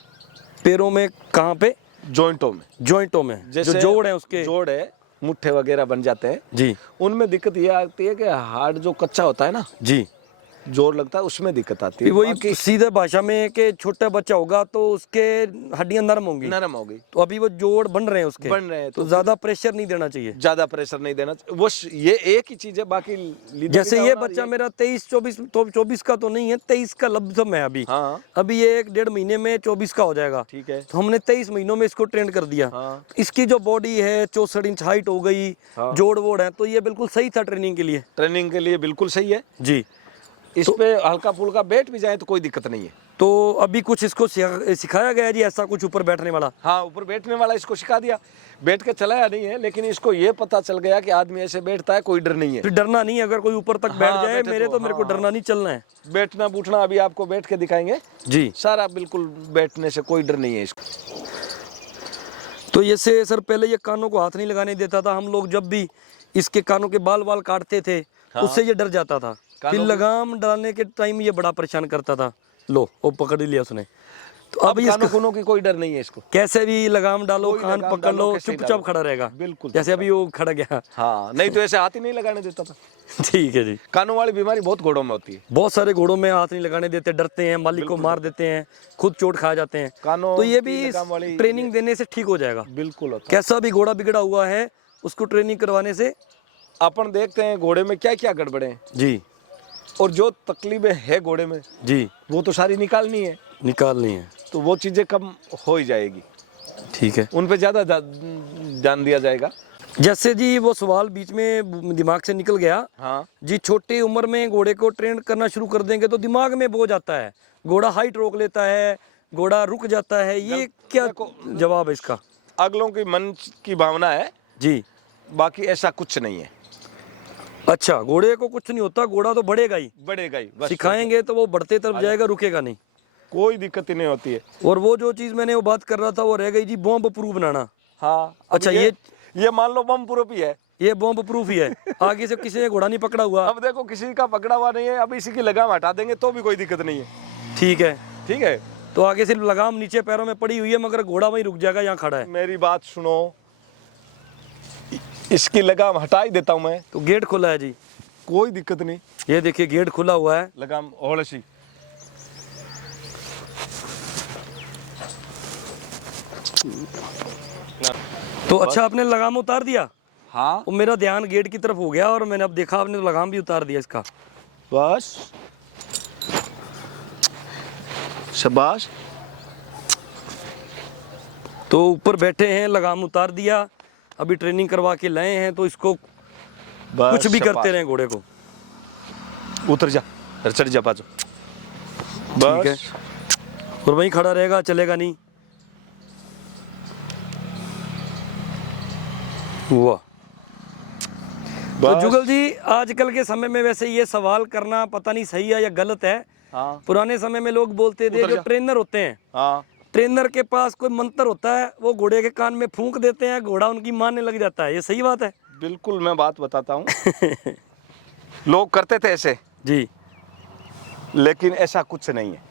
पैरों में? कहाँ पे? जॉइंटों में। जॉइंटों में, जो जोड़ है उसके? जोड़ है, मुट्ठे वगैरह बन जाते हैं जी। उनमें दिक्कत ये आती है कि हार्ड जो कच्चा होता है ना, जी, जोर लगता है, उसमें दिक्कत आती है। वही सीधे भाषा में कि छोटा बच्चा होगा तो उसके हड्डियां नरम होंगी। नरम हो गई। तो अभी वो जोड़ बन रहे हैं उसके, बन रहे हैं तो ज्यादा प्रेशर नहीं देना चाहिए। ज्यादा प्रेशर नहीं देना, वो ये एक ही चीज है। बाकी जैसे ये बच्चा मेरा 23-24 का तो नहीं है, 23 का लमसम है अभी। हाँ। अभी ये 1-1.5 महीने में 24 का हो जाएगा। ठीक है। तो हमने 23 महीनों में इसको ट्रेन कर दिया। हाँ। इसकी जो बॉडी है 64 इंच हाइट हो गई। हाँ। जोड़ वोड़ है, तो ये बिल्कुल सही था ट्रेनिंग के लिए। ट्रेनिंग के लिए बिल्कुल सही है जी। इस पे हल्का फुल्का बैठ भी जाए तो कोई दिक्कत नहीं है। तो अभी कुछ इसको सिखाया गया है जी, ऐसा कुछ ऊपर बैठने वाला? हाँ, ऊपर बैठने वाला इसको सिखा दिया। बैठ के चलाया नहीं है, लेकिन इसको ये पता चल गया कि आदमी ऐसे बैठता है, कोई डर नहीं है। फिर डरना नहीं, अगर कोई ऊपर तक बैठ जाए बैठे मेरे तो, मेरे को डरना नहीं, चलना है। बैठना बूठना अभी आपको बैठ के दिखाएंगे जी। सारा, बिल्कुल बैठने से कोई डर नहीं है इसको। तो ये से सर पहले ये कानों को हाथ नहीं लगाने देता था, हम लोग जब भी इसके कानों के बाल काटते थे उससे ये डर जाता था। फिर लगाम डालने के टाइम ये बड़ा परेशान करता था। लो, वो पकड़ लिया उसने। तो अब कानों की कोई डर नहीं है इसको, कैसे भी लगाम डालो, कान पकड़ लो, चुपचाप खड़ा रहेगा। बिल्कुल, जैसे अभी वो खड़ा गया। हाँ, नहीं तो ऐसे हाथ ही नहीं लगाने देता था। ठीक है जी। कानों वाली बीमारी बहुत घोड़ों में होती है। बहुत सारे घोड़ों में हाथ नहीं लगाने देते, डरते हैं, मालिक को मार देते हैं, खुद चोट खा जाते हैं। तो ये भी ट्रेनिंग देने से ठीक हो जाएगा। बिल्कुल। कैसा भी घोड़ा बिगड़ा हुआ है उसको ट्रेनिंग करवाने से अपन देखते हैं घोड़े में क्या क्या गड़बड़े हैं जी, और जो तकलीफें है घोड़े में जी वो तो सारी निकालनी है, तो वो चीजें कम हो ही जाएगी। ठीक है, उन पे ज्यादा ध्यान दिया जाएगा। जैसे जी वो सवाल बीच में दिमाग से निकल गया। हाँ जी, छोटी उम्र में घोड़े को ट्रेन करना शुरू कर देंगे तो दिमाग में बोझ आता है, घोड़ा हाइट रोक लेता है, घोड़ा रुक जाता है, ये क्या जवाब है इसका? अगलों की मन की भावना है जी, बाकी ऐसा कुछ नहीं है। अच्छा, घोड़े को कुछ नहीं होता, घोड़ा तो बढ़ेगा ही। सिखाएंगे तो वो बढ़ते तरफ जाएगा, रुकेगा नहीं, कोई दिक्कत ही नहीं होती है। और वो जो चीज मैंने वो बात कर रहा था वो रह गई जी, बॉम्ब प्रूफ बनाना। हाँ, अच्छा, ये मान लो बम प्रूफ ही है, ये बॉम्ब प्रूफ ही है। आगे से किसी ने घोड़ा नहीं पकड़ा हुआ। अब देखो किसी का पकड़ा हुआ नहीं है, अब इसी की लगाम हटा देंगे तो भी कोई दिक्कत नहीं है। ठीक है, तो आगे से लगाम नीचे पैरों में पड़ी हुई है मगर घोड़ा वहीं रुक जाएगा, यहाँ खड़ा है। मेरी बात सुनो, इसकी लगाम हटा ही देता हूं मैं। तो गेट खुला है जी, कोई दिक्कत नहीं। ये देखिए गेट खुला हुआ है, लगाम होलसी। तो अच्छा, आपने लगाम उतार दिया। हाँ वो मेरा ध्यान गेट की तरफ हो गया और मैंने अब देखा आपने तो लगाम भी उतार दिया इसका। बस, शाबाश। तो ऊपर बैठे हैं, लगाम उतार दिया, अभी ट्रेनिंग करवा के लाए हैं, तो इसको बस कुछ भी शाबाश। करते रहे घोड़े को। उतर जा, चढ़ जा बाजू। ठीक है, बस और वहीं खड़ा रहेगा, चलेगा नहीं। वाह। तो बस। जुगल जी, आजकल के समय में वैसे ये सवाल करना पता नहीं सही है या गलत है। हाँ पुराने समय में लोग बोलते थे, उतर जो जा। ट्रेनर होते हैं, हाँ ट्रेनर के पास कोई मंत्र होता है, वो घोड़े के कान में फूंक देते हैं, घोड़ा उनकी मानने लग जाता है। ये सही बात है? बिल्कुल, मैं बात बताता हूँ। लोग करते थे ऐसे, जी। लेकिन ऐसा कुछ नहीं है।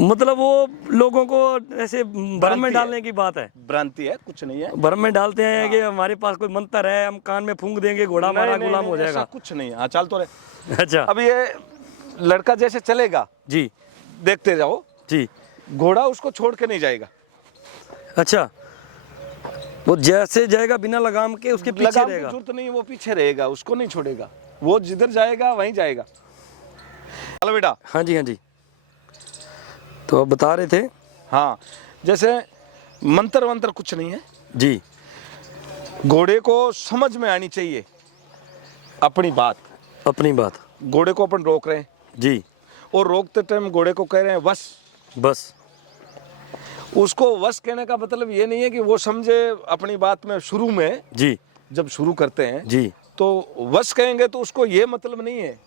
मतलब वो लोगों को ऐसे भ्रम भ्रांति में है। डालने की बात है। भ्रांति है, कुछ नहीं है। भ्रम में डालते हैं कि हमारे पास कोई मंत्र है, हम कान में फूंक देंगे, घोड़ा हमारा नहीं, गुलाम नहीं, हो ऐसा जाएगा। कुछ नहीं है। हाँ, चल तो रहे। अच्छा। अब ये लड़का जैसे चलेगा, जी देखते जाओ, जी। घोड़ा उसको छोड़ के नहीं जाएगा। अच्छा, वो जैसे जाएगा बिना लगाम के, उसके पीछे लगाम की रहेगा। जरूरत नहीं, वो पीछे रहेगा, उसको नहीं छोड़ेगा। वो जिधर जाएगा वहीं जाएगा। चलो बेटा। हाँ जी, हाँ जी। तो आप बता रहे थे। हाँ, जैसे मंत्र वंत्र कुछ नहीं है। जी। घोड़े को समझ में आनी चाहिए अपनी बात। अपनी बात। घोड़े को अपन रोक रहे हैं, जी। और रोकते टाइम घोड़े को कह रहे हैं वश। बस। उसको वश कहने का मतलब ये नहीं है कि वो समझे अपनी बात में। शुरू में जी जब शुरू करते हैं जी। तो वश कहेंगे, तो उसको ये मतलब नहीं है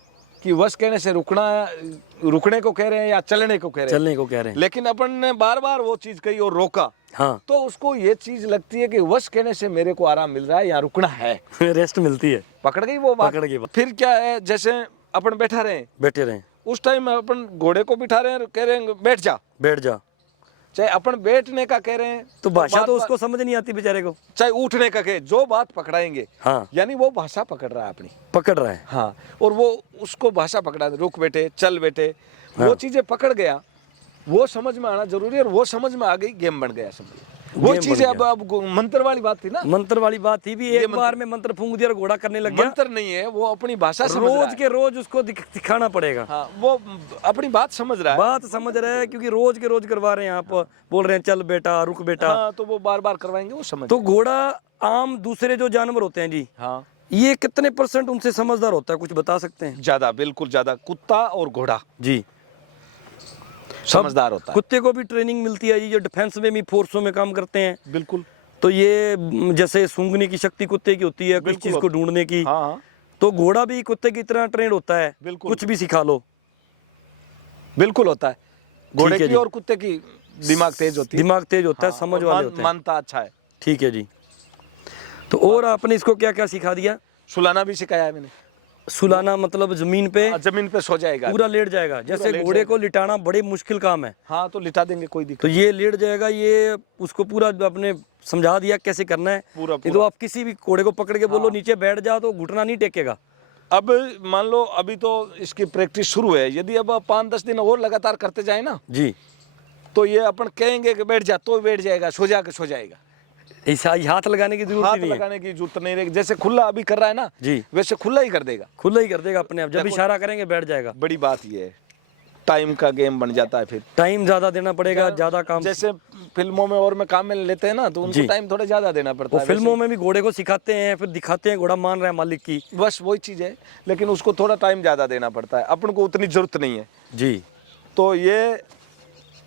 कि वश कहने से रुकने को कह रहे हैं या चलने को कह रहे हैं। चलने को कह रहे हैं। लेकिन अपन ने बार बार वो चीज कही और रोका, हाँ। तो उसको ये चीज लगती है कि वश कहने से मेरे को आराम मिल रहा है, यहाँ रुकना है। रेस्ट मिलती है। पकड़ गई वो बात। पकड़ गई बात। फिर क्या है, जैसे अपन बैठा रहे, बैठे रहें। उस टाइम अपन घोड़े को बिठा रहे हैं, कह रहे हैं बैठ जा। बैठ जा। चाहे अपन बैठने का कह रहे हैं तो भाषा बात- तो उसको समझ नहीं आती बेचारे को। चाहे उठने का कहे, जो बात पकड़ाएंगे, हाँ। यानी वो भाषा पकड़ रहा है अपनी। पकड़ रहा है। हाँ, और वो उसको भाषा पकड़ा, रुक बेटे, चल बेटे, हाँ। वो चीजें पकड़ गया, वो समझ में आना जरूरी है। और वो समझ में आ गई, गेम बन गया समझ। वो गेम बन चीजें गया। अब मंत्र वाली बात थी ना। मंत्र वाली बात थी भी, एक बार में मंत्र फूंक दिया और घोड़ा करने लग गया। मंत्र नहीं है, वो अपनी भाषा समझ रहा रोज है। के रोज उसको दिखाना पड़ेगा। हाँ, वो अपनी बात समझ रहा है। बात समझ रहे हैं, क्योंकि रोज के रोज करवा रहे हैं आप। बोल रहे हैं चल बेटा, रुक बेटा। हाँ, तो वो बार बार करवाएंगे, वो समझ। तो घोड़ा आम दूसरे जो जानवर होते हैं जी, हाँ, ये कितने % उनसे समझदार होता है, कुछ बता सकते हैं? ज्यादा, बिल्कुल ज्यादा। कुत्ता और घोड़ा जी। समझदार होता है। कुत्ते को भी ट्रेनिंग मिलती है जी, जो डिफेंस में भी, फोर्सों में काम करते हैं। बिल्कुल। तो ये जैसे सूंघने की शक्ति कुत्ते की होती है, कुछ बिल्कुल चीज को ढूंढने की। हाँ हाँ, तो घोड़ा भी कुत्ते की तरह ट्रेंड होता है। बिल्कुल। कुछ भी सिखा लो। बिल्कुल होता है। घोड़े ठीक है की जी। और कुत्ते की दिमाग तेज होती है। दिमाग तेज होता है, हाँ, समझ और वाले होते हैं। मानता अच्छा है। ठीक है जी। तो और आपने इसको क्या क्या सिखा दिया? सुलाना भी सिखाया है मैंने। सुलाना मतलब जमीन पे जमीन पे सो जाएगा। पूरा लेट जाएगा। जैसे लेट घोड़े को लिटाना बड़े मुश्किल काम है, हाँ, तो लिटा देंगे, कोई दिक्कत तो ये लेट जाएगा। ये उसको पूरा आपने समझा दिया कैसे करना है। पूरा- ये तो आप किसी भी घोड़े को पकड़ के बोलो नीचे बैठ जाओ, तो घुटना नहीं टेकेगा। अब मान लो अभी तो इसकी प्रैक्टिस शुरू है। यदि अब 5-10 दिन और लगातार करते जाए ना, जी। तो ये अपन कहेंगे कि बैठ जा, तो बैठ जाएगा, सो जा के सो जाएगा। ऐसा हाथ लगाने की जरूरत हाथ ही नहीं है। लगाने की जरूरत नहीं रहेगी। जैसे खुला अभी कर रहा है ना जी। वैसे खुला ही कर देगा। खुला ही कर देगा अपने आप, जब देखो- इशारा करेंगे बैठ जाएगा। बड़ी बात ये है, टाइम का गेम बन जाता है। फिर टाइम ज्यादा देना पड़ेगा, ज्यादा काम। जैसे फिल्मों में और में काम में लेते हैं ना, तो उनको जी। टाइम थोड़ा ज्यादा देना पड़ता वो है। फिल्मों में भी घोड़े को सिखाते हैं, फिर दिखाते हैं घोड़ा मान रहा है मालिक की। बस वही चीज है, लेकिन उसको थोड़ा टाइम ज्यादा देना पड़ता है। अपन को उतनी जरूरत नहीं है। जी तो ये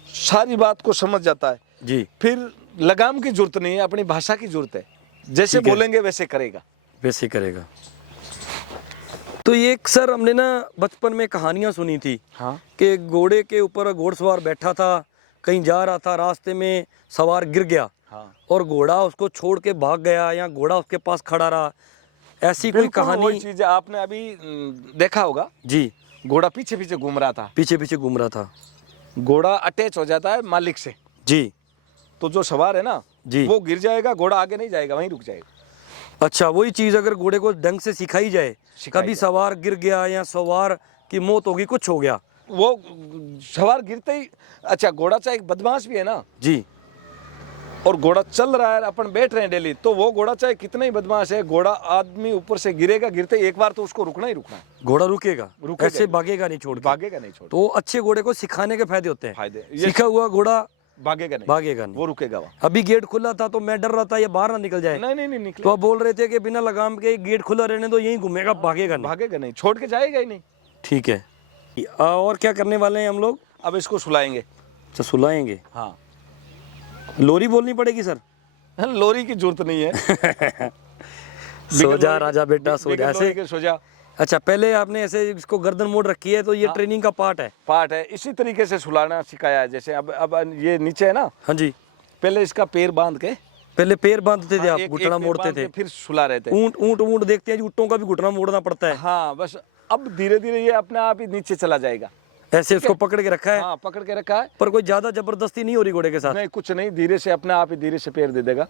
सारी बात को समझ जाता है। जी। फिर लगाम की जरूरत नहीं है, अपनी भाषा की जरूरत है। जैसे ठीक है। बोलेंगे वैसे करेगा। वैसे करेगा। तो ये सर, हमने ना बचपन में कहानियां सुनी थी हाँ कि घोड़े के ऊपर घोड़सवार बैठा था, कहीं जा रहा था, रास्ते में सवार गिर गया हाँ, और घोड़ा उसको छोड़ के भाग गया, या घोड़ा उसके पास खड़ा रहा। ऐसी कोई बिल्कुल वही कहानी? चीज है। आपने अभी देखा होगा, जी। घोड़ा पीछे पीछे घूम रहा था। पीछे पीछे घूम रहा था। घोड़ा अटैच हो जाता है मालिक से, जी तो जो सवार है ना, जी। वो गिर जाएगा, घोड़ा आगे नहीं जाएगा, वहीं रुक जाएगा। अच्छा, वही चीज अगर घोड़े को ढंग से सिखाई जाए, सिखाई कभी जाए। सवार गिर गया या सवार की मौत होगी, कुछ हो गया, वो सवार गिरते ही, अच्छा घोड़ा चाहे एक बदमाश भी है ना, जी, और घोड़ा चल रहा है, अपन बैठ रहे हैं डेली, तो वो घोड़ा चाहे कितना ही बदमाश है, घोड़ा आदमी ऊपर से गिरेगा, गिरते एक बार तो उसको रुकना ही रुकना है। घोड़ा रुकेगा, रुकेगा ऐसे ही। भागेगा नहीं छोड़ के। भागेगा नहीं छोड़, तो अच्छे घोड़े को सिखाने के फायदे होते हैं। फायदे सीखा हुआ घोड़ा भागेगा नहीं, भागेगा नहीं। वो रुकेगा वहाँ। अभी गेट खुला था तो मैं डर रहा था ये बाहर ना निकल जाए, नहीं नहीं नहीं निकले, तो आप बोल रहे थे कि बिना लगाम के गेट खुला रहने दो, यहीं घूमेगा, भागेगा नहीं। भागेगा नहीं, छोड़ के जाएगा ही नहीं। ठीक है। और क्या करने वाले हैं हम लोग? अब इसको सुलाएंगे। अच्छा, सुलाएंगे। हाँ, लोरी बोलनी पड़ेगी सर? लोरी की जरूरत नहीं है। सो जा राजा बेटा सो जा, ऐसे। सो जा अच्छा, पहले आपने ऐसे इसको गर्दन मोड़ रखी है, तो ये ट्रेनिंग का पार्ट है। पार्ट है, इसी तरीके से सुलाना सिखाया है। जैसे अब ये नीचे है ना, हाँ जी। पहले इसका पैर बांध के, पहले पैर बांधते थे आप, एक घुटना पैर मोड़ते बांध थे। के फिर सुला रहे थे। ऊंट ऊंट ऊंट देखते हैं जी, ऊँटों का भी घुटना मोड़ना पड़ता है। हाँ, बस अब धीरे धीरे ये अपने आप ही नीचे चला जाएगा। ऐसे उसको पकड़ के रखा है। हाँ, पकड़ के रखा है। पर कोई ज्यादा जबरदस्ती नहीं हो रही घोड़े के साथ? नहीं, कुछ नहीं, धीरे से अपने आप ही धीरे से पैर दे देगा।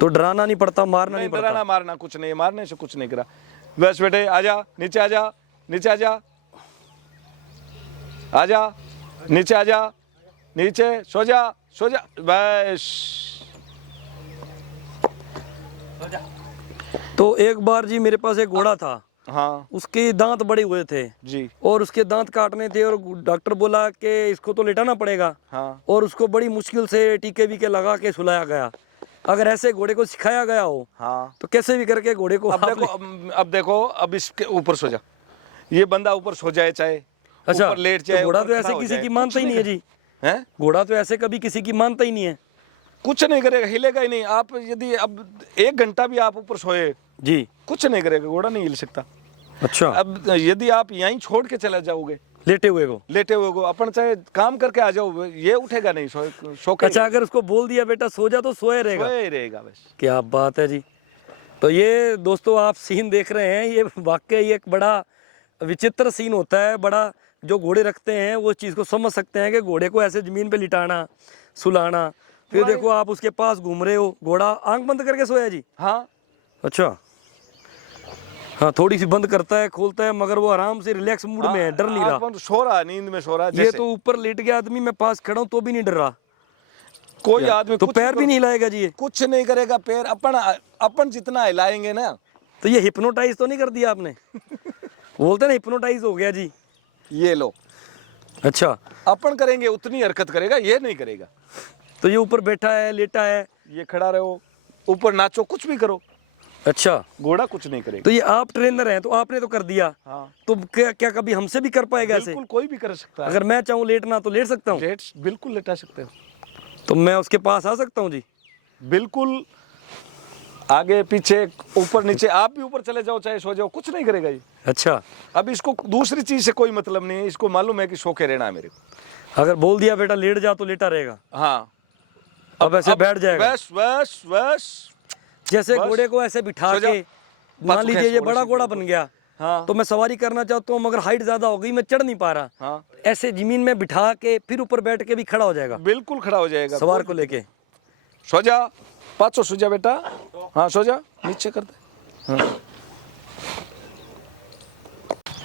तो डराना नहीं पड़ता, मारना नहीं पड़ता? डराना मारना कुछ नहीं, मारने से कुछ नहीं करा। बस बेटे आजा, नीचे आजा, नीचे आजा, आजा, नीचे आजा, नीचे सो जा, सो जा, बस। तो एक बार जी मेरे पास एक घोड़ा था, हाँ उसके दांत बड़े हुए थे जी, और उसके दांत काटने थे, और डॉक्टर बोला कि इसको तो लेटाना पड़ेगा, हाँ और उसको बड़ी मुश्किल से टीके वीके लगा के सुलाया गया। अगर ऐसे घोड़े को सिखाया गया हो हाँ। तो कैसे भी करके घोड़े को अब देखो, अब देखो, अब इसके ऊपर सो जा, ये बंदा ऊपर सो जाए, चाहे अच्छा, ऊपर लेट तो जाए, घोड़ा ऊपर तो खड़ा ऐसे हो किसी जाए, की मानता ही कुछ नहीं है जी। हैं? घोड़ा तो ऐसे कभी किसी की मानता ही नहीं है कुछ नहीं करेगा, हिलेगा ही नहीं। आप यदि अब 1 घंटा भी आप ऊपर सोए, जी। कुछ नहीं करेगा, घोड़ा नहीं हिल सकता। अच्छा, अब यदि आप यहीं छोड़ के चले जाओगे लेटे हुए को? लेटे हुए को, अपन चाहे काम करके आ जाओ, ये उठेगा नहीं, सो के अच्छा, अगर उसको बोल दिया बेटा सो जा तो सोए रहेगा? सोया ही रहेगा बस। क्या बात है जी। तो ये दोस्तों आप सीन देख रहे हैं, ये वाकई एक बड़ा विचित्र सीन होता है। बड़ा जो घोड़े रखते हैं वो चीज़ को समझ सकते हैं कि घोड़े को ऐसे ज़मीन पे लिटाना, सुलाना, फिर देखो आप उसके पास घूम रहे हो, घोड़ा आंख बंद करके सोया जी? हाँ, अच्छा, हाँ, थोड़ी सी बंद करता है खोलता है, मगर वो आराम से रिलैक्स मूड में है, डर नहीं रहा। आप सो रहा, नींद में सो रहा। ये जैसे तो ऊपर लेट गया आदमी, मैं पास खड़ा हूँ तो भी नहीं डर रहा। कोई आदमी तो कुछ पैर भी नहीं हिलाएगा जी ये? कुछ नहीं करेगा, पैर अपन जितना हिलाएंगे ना। तो ये हिप्नोटाइज तो नहीं कर दिया आपने? बोलते ना हिप्नोटाइज हो गया जी। ये लो, अच्छा, अपन करेंगे उतनी हरकत करेगा, ये नहीं करेगा। तो ये ऊपर बैठा है, लेटा है? ये खड़ा रहो, ऊपर नाचो, कुछ भी करो, अच्छा, घोड़ा कुछ नहीं करेगा। तो ये आप ट्रेनर हैं तो आपने तो कर दिया, हाँ, तो क्या क्या कभी हमसे भी कर पाएगा ऐसे? बिल्कुल कोई भी कर सकता है। अगर मैं चाहूँ लेटना तो लेट सकता हूँ? लेट बिल्कुल लेटा सकते हो, तो मैं उसके पास आ सकता हूँ जी? बिल्कुल। आगे पीछे ऊपर नीचे, आप भी ऊपर चले जाओ, चाहे सो जाओ, कुछ नहीं करेगा ये। अच्छा, अब इसको दूसरी चीज से कोई मतलब नहीं है, इसको मालूम है कि सो के रहना है मेरे को। अगर बोल दिया बेटा लेट जा तो लेटा रहेगा? हाँ, अब ऐसे बैठ जाएगा? बस बस बस। जैसे बस। घोड़े को ऐसे बिठा सो जाओ। के, मान बस लीजिए खैस ये घोड़े बड़ा से घोड़ा बन गया, हाँ तो मैं सवारी करना चाहता हूँ मगर हाइट ज्यादा हो गई, मैं चढ़ नहीं पा रहा, हाँ, ऐसे जमीन में बिठा के फिर ऊपर बैठ के भी खड़ा हो जाएगा बिल्कुल खड़ा हो जाएगा सवार को लेके? सो जा, पाँचों सो जा बेटा। हाँ, सो जा, नीचे कर दे। हाँ।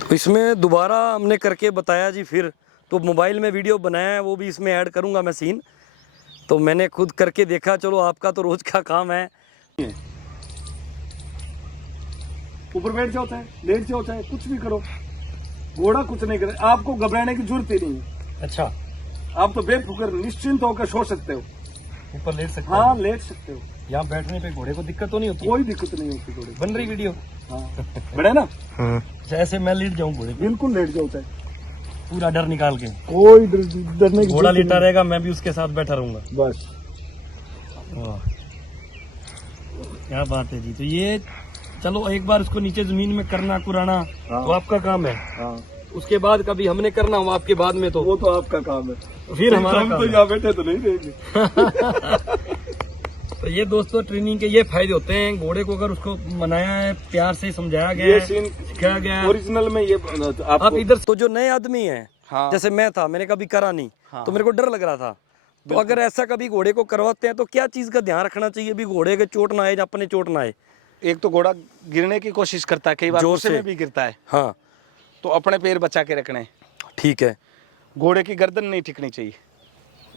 तो इसमें दोबारा हमने करके बताया जी, फिर तो मोबाइल में वीडियो बनाया है, वो भी इसमें ऐड करूंगा मैं सीन। तो मैंने खुद करके देखा, चलो आपका तो रोज का काम है। ऊपर बैठ जाओ, चाहे लेट जाओ, चाहे कुछ भी करो, घोड़ा कुछ नहीं करे, आपको घबराने की जरूरत ही नहीं है। अच्छा, आप तो बेफिक्र निश्चिंत होकर सो सकते हो। ऊपर लेट सकते हाँ, लेट सकते हो, यहाँ बैठने पे घोड़े को दिक्कत तो नहीं होती? कोई दिक्कत नहीं होती घोड़े बन रही वीडियो? हाँ, बड़ा ना, अच्छा, ऐसे मैं लेट जाऊँ घोड़े पे, बिल्कुल लेट जाओ, चाहे पूरा डर निकाल के? कोई डरने की घोड़ा जरूरत लेटा रहेगा, मैं भी उसके साथ बैठा रहूंगा। नहीं। बस वाह, क्या बात है जी। तो ये चलो एक बार उसको नीचे जमीन में करना कुराना तो आपका काम है, हाँ, उसके बाद कभी हमने करना हो आपके बाद में तो वो तो आपका काम है, फिर हमारा हम काम तो है। यहाँ बैठे तो नहीं देंगे। तो ये दोस्तों ट्रेनिंग के ये फायदे होते हैं, घोड़े को अगर उसको मनाया है, प्यार से समझाया गया ये है, सीन सिखाया गया है। ओरिजिनल में ये आप इधर तो जो नए आदमी हैं, हाँ, जैसे मैं था, मैंने कभी करा नहीं, तो मेरे को डर लग रहा था। तो अगर ऐसा कभी घोड़े को करवाते हैं तो क्या चीज का ध्यान रखना चाहिए भी घोड़े के चोट ना आए या अपने चोट ना आए? एक तो घोड़ा गिरने की कोशिश करता है, कई बार जोर गुस्से से में भी गिरता है, हाँ, तो अपने पैर बचा के रखने हैं। ठीक है। घोड़े की गर्दन नहीं टिकनी चाहिए,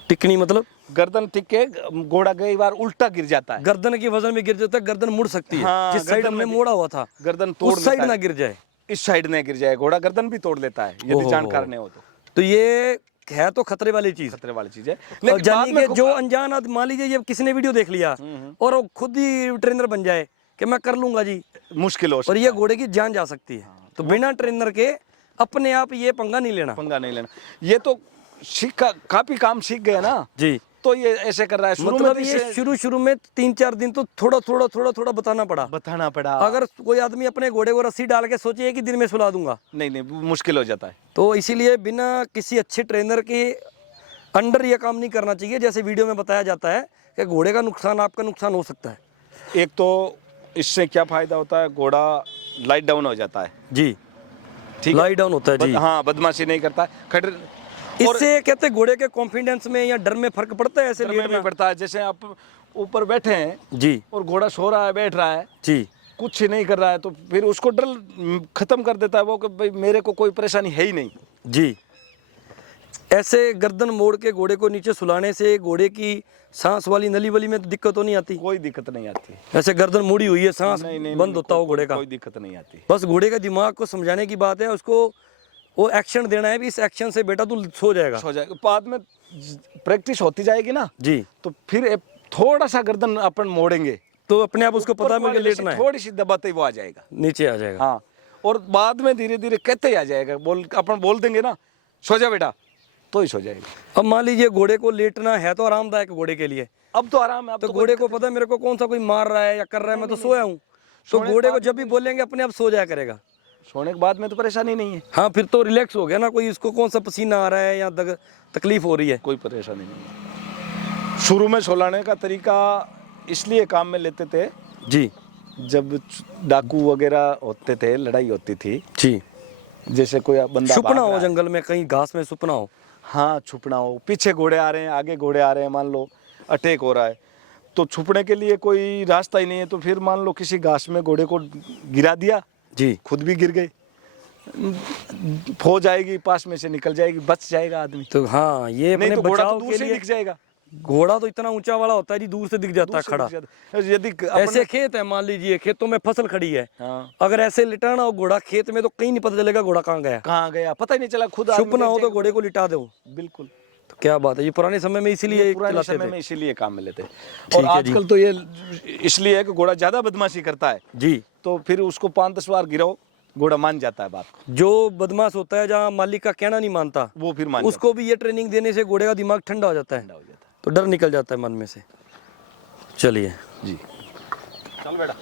टिकनी मतलब गर्दन टिक के घोड़ा कई बार उल्टा गिर जाता है। गर्दन के वजन में गिर जाता है, गर्दन मुड़ सकती है। हाँ, जिस साइड गर्दन हमने में मोड़ा हुआ था गर्दन तोड़ उस साइड लेता ना है। गिर जाए। इस साइड में गिर जाए घोड़ा, गर्दन भी तोड़ लेता है यदि ओहो। जानकार नहीं हो तो ये है तो खतरे वाली चीज। खतरे वाली चीज है। और लेकिन बाद जानिए में कि जो अनजान आदमी, मान लीजिए ये किसी ने वीडियो देख लिया और वो खुद ही ट्रेनर बन जाए कि मैं कर लूंगा जी, मुश्किल हो और सकता ये घोड़े की जान जा सकती है। तो बिना ट्रेनर के अपने आप ये पंगा नहीं लेना। पंगा नहीं लेना। ये तो काफी काम सीख गया ना जी, तो ये ऐसे कर रहा है। शुरू मतलब में ये शुरू में 3-4 दिन तो थोड़ा बताना पड़ा। बताना पड़ा। अगर कोई आदमी अपने घोड़े को रस्सी डाल के सोचे कि दिन में सुला दूंगा, नहीं मुश्किल हो जाता है। तो इसीलिए बिना किसी अच्छे ट्रेनर के अंडर ये काम नहीं करना चाहिए। जैसे वीडियो में बताया जाता है कि घोड़े का नुकसान, आपका नुकसान हो सकता है। एक तो इससे क्या फायदा होता है, घोड़ा लाइट डाउन हो जाता है। जी, ठीक है, लाइट डाउन होता है जी। हाँ, बदमाशी नहीं करता है। इससे कहते हैं घोड़े के कॉन्फिडेंस में या डर में फर्क पड़ता है। ऐसे में पड़ता है। जैसे आप ऊपर बैठे हैं जी और घोड़ा सो रहा है, बैठ रहा है जी, कुछ ही नहीं कर रहा है, तो फिर उसको डर खत्म कर देता है वो कि भाई मेरे को कोई परेशानी है ही नहीं जी। ऐसे गर्दन मोड़ के घोड़े को नीचे सुलाने से घोड़े की सांस वाली नली वली में तो दिक्कत तो नहीं आती। कोई दिक्कत नहीं आती। ऐसे गर्दन मुड़ी हुई है, सांस बंद होता हो घोड़े का, कोई दिक्कत नहीं आती। बस घोड़े के दिमाग को समझाने की बात है, उसको वो एक्शन देना है भी इस एक्शन से बेटा तू सो जाएगा। बाद में प्रैक्टिस होती जाएगी ना जी, तो फिर थोड़ा सा गर्दन अपन मोड़ेंगे तो अपने आप उसको पता है लेटना है, थोड़ी सी दबाते ही वो आ जाएगा, नीचे आ जाएगा। हाँ, और बाद में धीरे धीरे कहते ही आ जाएगा। अपन बोल देंगे ना सो जा बेटा, तो ही सो जाएगा। अब मान लीजिए घोड़े को लेटना है तो आरामदायक घोड़े के लिए, अब तो आराम है। अब तो घोड़े को पता है मेरे को कौन सा कोई मार रहा है या कर रहा है, मैं तो सोया हूँ, तो घोड़े को जब भी बोलेंगे अपने आप सो जाया करेगा। सोने के बाद में तो परेशानी नहीं है। हाँ, फिर तो रिलैक्स हो गया ना, कोई इसको कौन सा पसीना आ रहा है या तकलीफ हो रही है, कोई परेशानी नहीं है। शुरू में सुलाने का तरीका इसलिए काम में लेते थे जी, जब डाकू वगैरह होते थे, लड़ाई होती थी जी, जैसे कोई बंदा छुपना हो जंगल में, कहीं घास में छुपना हो, हाँ छुपना हो, पीछे घोड़े आ रहे हैं, आगे घोड़े आ रहे हैं, मान लो अटैक हो रहा है, तो छुपने के लिए कोई रास्ता ही नहीं है, तो फिर मान लो किसी घास में घोड़े को गिरा दिया, जी, खुद भी गिर गए, फौज आएगी पास में से निकल जाएगी, बच जाएगा आदमी। तो हाँ, ये अपने तो घोड़ा तो बचाव दूर के से लिए। दिख जाएगा। घोड़ा तो इतना ऊंचा वाला होता है जी, दूर से दिख जाता है खड़ा। यदि ऐसे खेत है, मान लीजिए खेतों में फसल खड़ी है, हाँ, अगर ऐसे लिटाना हो घोड़ा खेत में तो कहीं नहीं पता चलेगा घोड़ा कहाँ गया, कहाँ गया पता ही नहीं चला, खुद छुपना हो तो घोड़े को लिटा दो। बिल्कुल। तो क्या बात है, ये पुराने समय में इसीलिए पुराने चलाते समय थे। में इसीलिए काम में लेते। ठीक और है जी। आजकल तो ये इसलिए है कि घोड़ा ज्यादा बदमाशी करता है, जी, तो फिर उसको 5-10 बार गिराओ, घोड़ा मान जाता है बात को। जो बदमाश होता है, जहाँ मालिक का कहना नहीं मानता, वो फिर मान उसको भी ये ट्रेनिंग देने से घोड़े का दिमाग ठंडा हो जाता है, जाता है। तो डर निकल जाता है मन में से। चलिए जी, चल बेटा।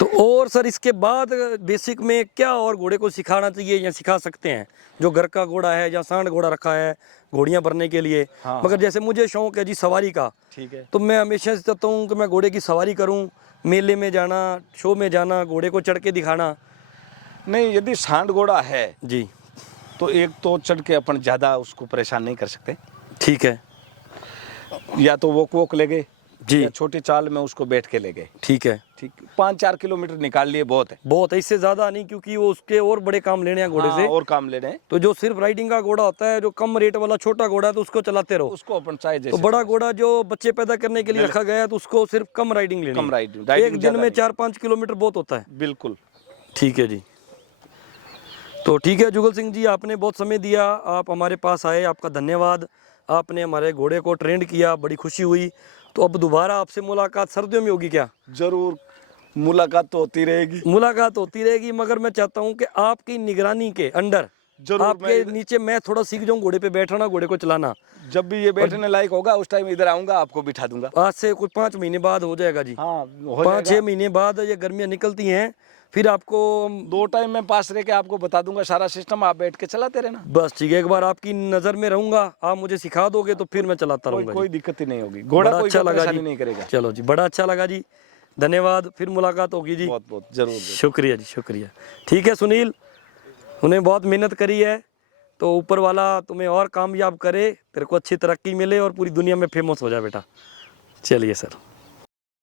तो और सर इसके बाद बेसिक में क्या और घोड़े को सिखाना चाहिए या सिखा सकते हैं? जो घर का घोड़ा है या सांड घोड़ा रखा है घोड़ियां भरने के लिए, हाँ, मगर जैसे मुझे शौक है जी सवारी का, ठीक है। तो मैं हमेशा से चाहता हूँ कि मैं घोड़े की सवारी करूँ, मेले में जाना, शो में जाना, घोड़े को चढ़ के दिखाना। नहीं, यदि सांड घोड़ा है जी, तो एक तो चढ़ के अपन ज्यादा उसको परेशान नहीं कर सकते, ठीक है या तो वोक ले गए जी, या छोटी चाल में उसको बैठ के ले गए, ठीक है, ठीक, 5-4 किलोमीटर निकाल लिए बहुत है। बहुत है, इससे ज्यादा नहीं, क्योंकि वो उसके और बड़े काम लेने हैं घोड़े हाँ, से। और काम ले रहे हैं, तो जो सिर्फ राइडिंग का घोड़ा होता है, जो कम रेट वाला छोटा घोड़ा है, तो उसको चलाते रहो। उसको अपन चाहे तो जैसे बड़ा घोड़ा जो बच्चे पैदा करने के लिए रखा गया है, तो उसको सिर्फ कम राइडिंग लेनी कम है। राइडिंग एक दिन में 4-5 किलोमीटर बहुत होता है। बिल्कुल। ठीक है जी, तो ठीक है जुगल सिंह जी, आपने बहुत समय दिया, आप हमारे पास आए, आपका धन्यवाद। आपने हमारे घोड़े को ट्रेंड किया, बड़ी खुशी हुई। तो अब दोबारा आपसे मुलाकात सर्दियों में होगी क्या? जरूर मुलाकात तो होती रहेगी। मुलाकात होती रहेगी, मगर मैं चाहता हूँ कि आपकी निगरानी के अंडर, जरूर आपके नीचे मैं थोड़ा सीख जाऊँ घोड़े पे बैठना, घोड़े को चलाना। जब भी ये बैठने लायक होगा उस टाइम इधर आऊंगा, आपको बिठा दूंगा। आज से कुछ 5 महीने बाद हो जाएगा जी। हाँ, हो 5-6 महीने बाद ये गर्मियाँ निकलती हैं, फिर आपको 2 टाइम में पास रह के आपको बता दूंगा सारा सिस्टम, आप बैठ के चलाते रहना। बस ठीक है, एक बार आपकी नजर में रहूंगा, आप मुझे सिखा दोगे तो फिर मैं चलाता रहूंगा। कोई दिक्कत ही नहीं होगी, घोड़ा कोई अच्छा लगा परेशानी जी, नहीं करेगा। चलो जी, बड़ा अच्छा लगा जी, धन्यवाद, फिर मुलाकात होगी जी। बहुत बहुत जरूर। शुक्रिया जी, शुक्रिया। ठीक है सुनील, उन्हें बहुत मेहनत करी है, तो ऊपर वाला तुम्हें और कामयाब करे, तेरे को अच्छी तरक्की मिले और पूरी दुनिया में फेमस हो जाए बेटा। चलिए सर।